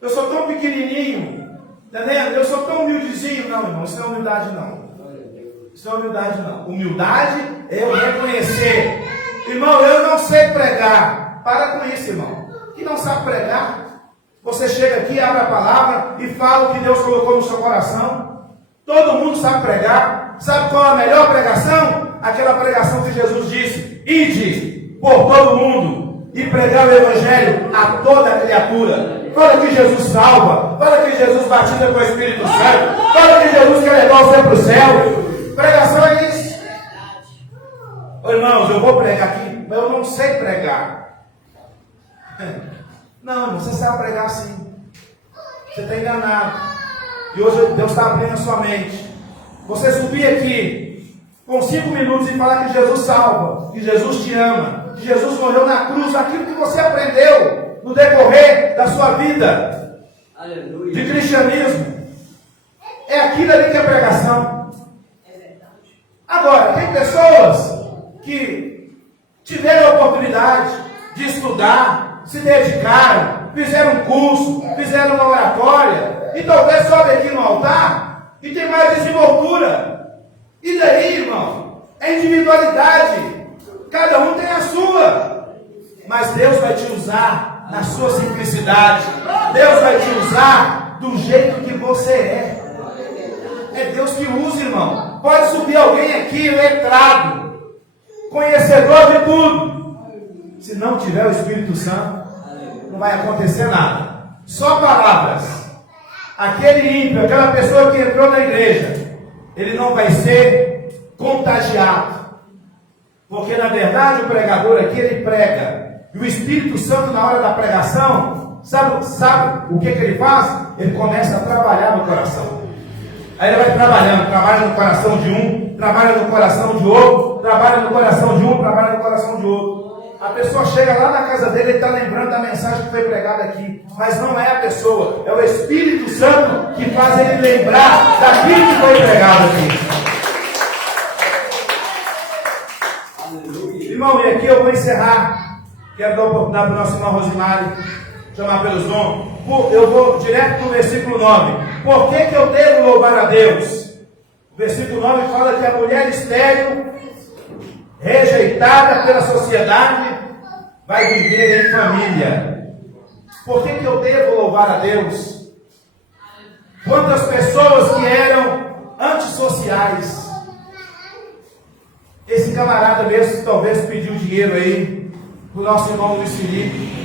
Eu sou tão pequenininho. Entendeu? Eu sou tão humildezinho. Não, irmão. Isso não é humildade, não. Isso não é humildade, não. Humildade é eu reconhecer. Irmão, eu não sei pregar. Para com isso, irmão. Que não sabe pregar. Você chega aqui, abre a palavra e fala o que Deus colocou no seu coração. Todo mundo sabe pregar. Sabe qual é a melhor pregação? Aquela pregação que Jesus disse: ide por todo mundo e pregar o evangelho a toda criatura. Fala que Jesus salva. Fala que Jesus batiza com o Espírito Santo. Fala que Jesus quer levar você para o céu. Pregação é isso. Ô, irmãos, eu vou pregar aqui, mas eu não sei pregar. Não, você sabe pregar sim. Você está enganado. E hoje Deus está abrindo a sua mente. Você subir aqui com 5 minutos e falar que Jesus salva, que Jesus te ama, que Jesus morreu na cruz, aquilo que você aprendeu no decorrer da sua vida. Aleluia. De cristianismo. É aquilo ali que é pregação. É verdade. Agora, tem pessoas que tiveram a oportunidade de estudar, se dedicaram, fizeram um curso, fizeram uma oratória, e talvez sobe aqui no altar e tem mais desenvoltura. E daí, irmão? É individualidade. Cada um tem a sua. Mas Deus vai te usar na sua simplicidade. Deus vai te usar do jeito que você é. É Deus que usa, irmão. Pode subir alguém aqui, letrado, conhecedor de tudo. Se não tiver o Espírito Santo, não vai acontecer nada. Só palavras. Aquele ímpio, aquela pessoa que entrou na igreja, ele não vai ser contagiado. Porque na verdade o pregador aqui, ele prega. E o Espírito Santo, na hora da pregação, sabe o que ele faz? Ele começa a trabalhar no coração. Aí ele vai trabalhando, trabalha no coração de um, trabalha no coração de outro, trabalha no coração de um, trabalha no coração de outro. A pessoa chega lá na casa dele e está lembrando da mensagem que foi pregada aqui. Mas não é a pessoa, é o Espírito Santo que faz ele lembrar daquilo que foi pregado aqui. Irmão, e aqui eu vou encerrar. Quero dar oportunidade para o nosso irmão Rosimário chamar pelos nomes. Eu vou direto para o versículo 9. Por que eu devo louvar a Deus? O versículo 9 fala que a mulher estéril, rejeitada pela sociedade, vai viver em família. Por que eu devo louvar a Deus? Quantas pessoas que eram antissociais. Esse camarada mesmo talvez pediu dinheiro aí para o nosso irmão Luiz Felipe.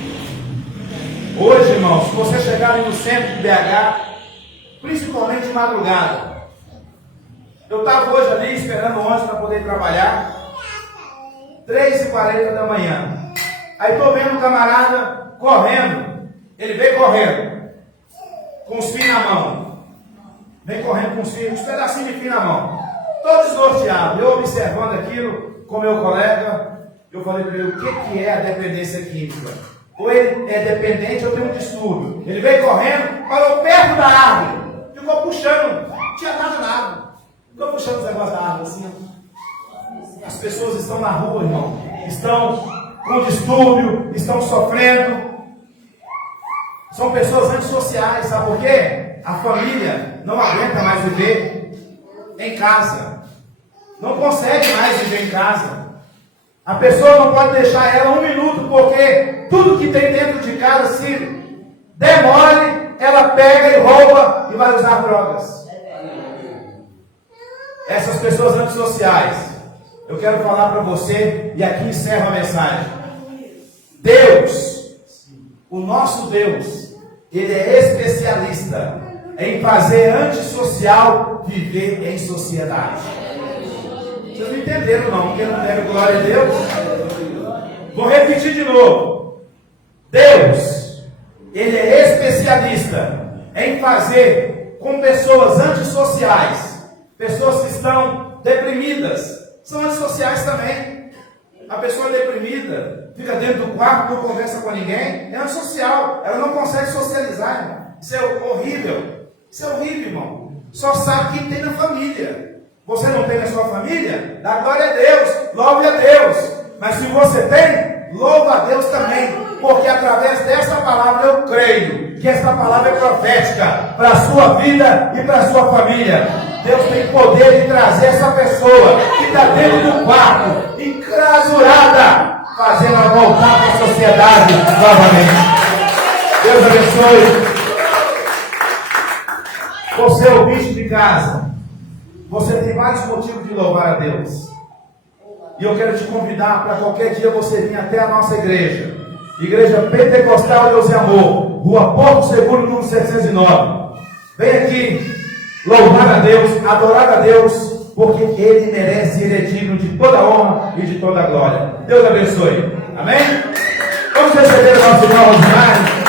Hoje, irmãos, se você chegar ali no centro de BH, principalmente de madrugada, eu estava hoje ali esperando o ônibus para poder trabalhar, 3h40 da manhã. Aí estou vendo um camarada correndo. Ele vem correndo com os fios na mão. Vem correndo com os fios, uns pedacinhos de fio na mão. Todo desnorteado. Eu observando aquilo com meu colega, eu falei para ele: o que é a dependência química? Ou ele é dependente ou tem um distúrbio. Ele veio correndo, parou perto da árvore, ficou puxando, não tinha nada. Ficou puxando os negócios da árvore assim. As pessoas estão na rua, irmão. Estão com distúrbio, estão sofrendo. São pessoas antissociais, sabe por quê? A família não aguenta mais viver em casa. Não consegue mais viver em casa. A pessoa não pode deixar ela um minuto, porque tudo que tem dentro de casa se Demore, ela pega e rouba e vai usar drogas. Essas pessoas antissociais, eu quero falar para você, e aqui encerro a mensagem. Deus, o nosso Deus, Ele é especialista em fazer antissocial viver em sociedade. Vocês não entenderam não, porque não deram glória a Deus. Vou repetir de novo. Deus, Ele é especialista em fazer com pessoas antissociais, pessoas que estão deprimidas, são antissociais também. A pessoa deprimida fica dentro do quarto, não conversa com ninguém, é antissocial, ela não consegue socializar, irmão. Isso é horrível. Isso é horrível, irmão. Só sabe quem tem na família. Você não tem na sua família? Dá glória a Deus, louve a Deus. Mas se você tem, louva a Deus também. Porque através dessa palavra eu creio que essa palavra é profética para a sua vida e para a sua família. Deus tem poder de trazer essa pessoa que está dentro do quarto, enclasurada, fazendo ela voltar para a sociedade novamente. Deus abençoe. Você é ouvinte de casa, você tem vários motivos de louvar a Deus. E eu quero te convidar para qualquer dia você vir até a nossa igreja. Igreja Pentecostal Deus e Amor, Rua Porto Seguro, número 709. Vem aqui louvar a Deus, adorar a Deus, porque Ele merece, Ele é digno de toda honra e de toda glória. Deus abençoe. Amém? Vamos receber o nosso irmão Rosemar.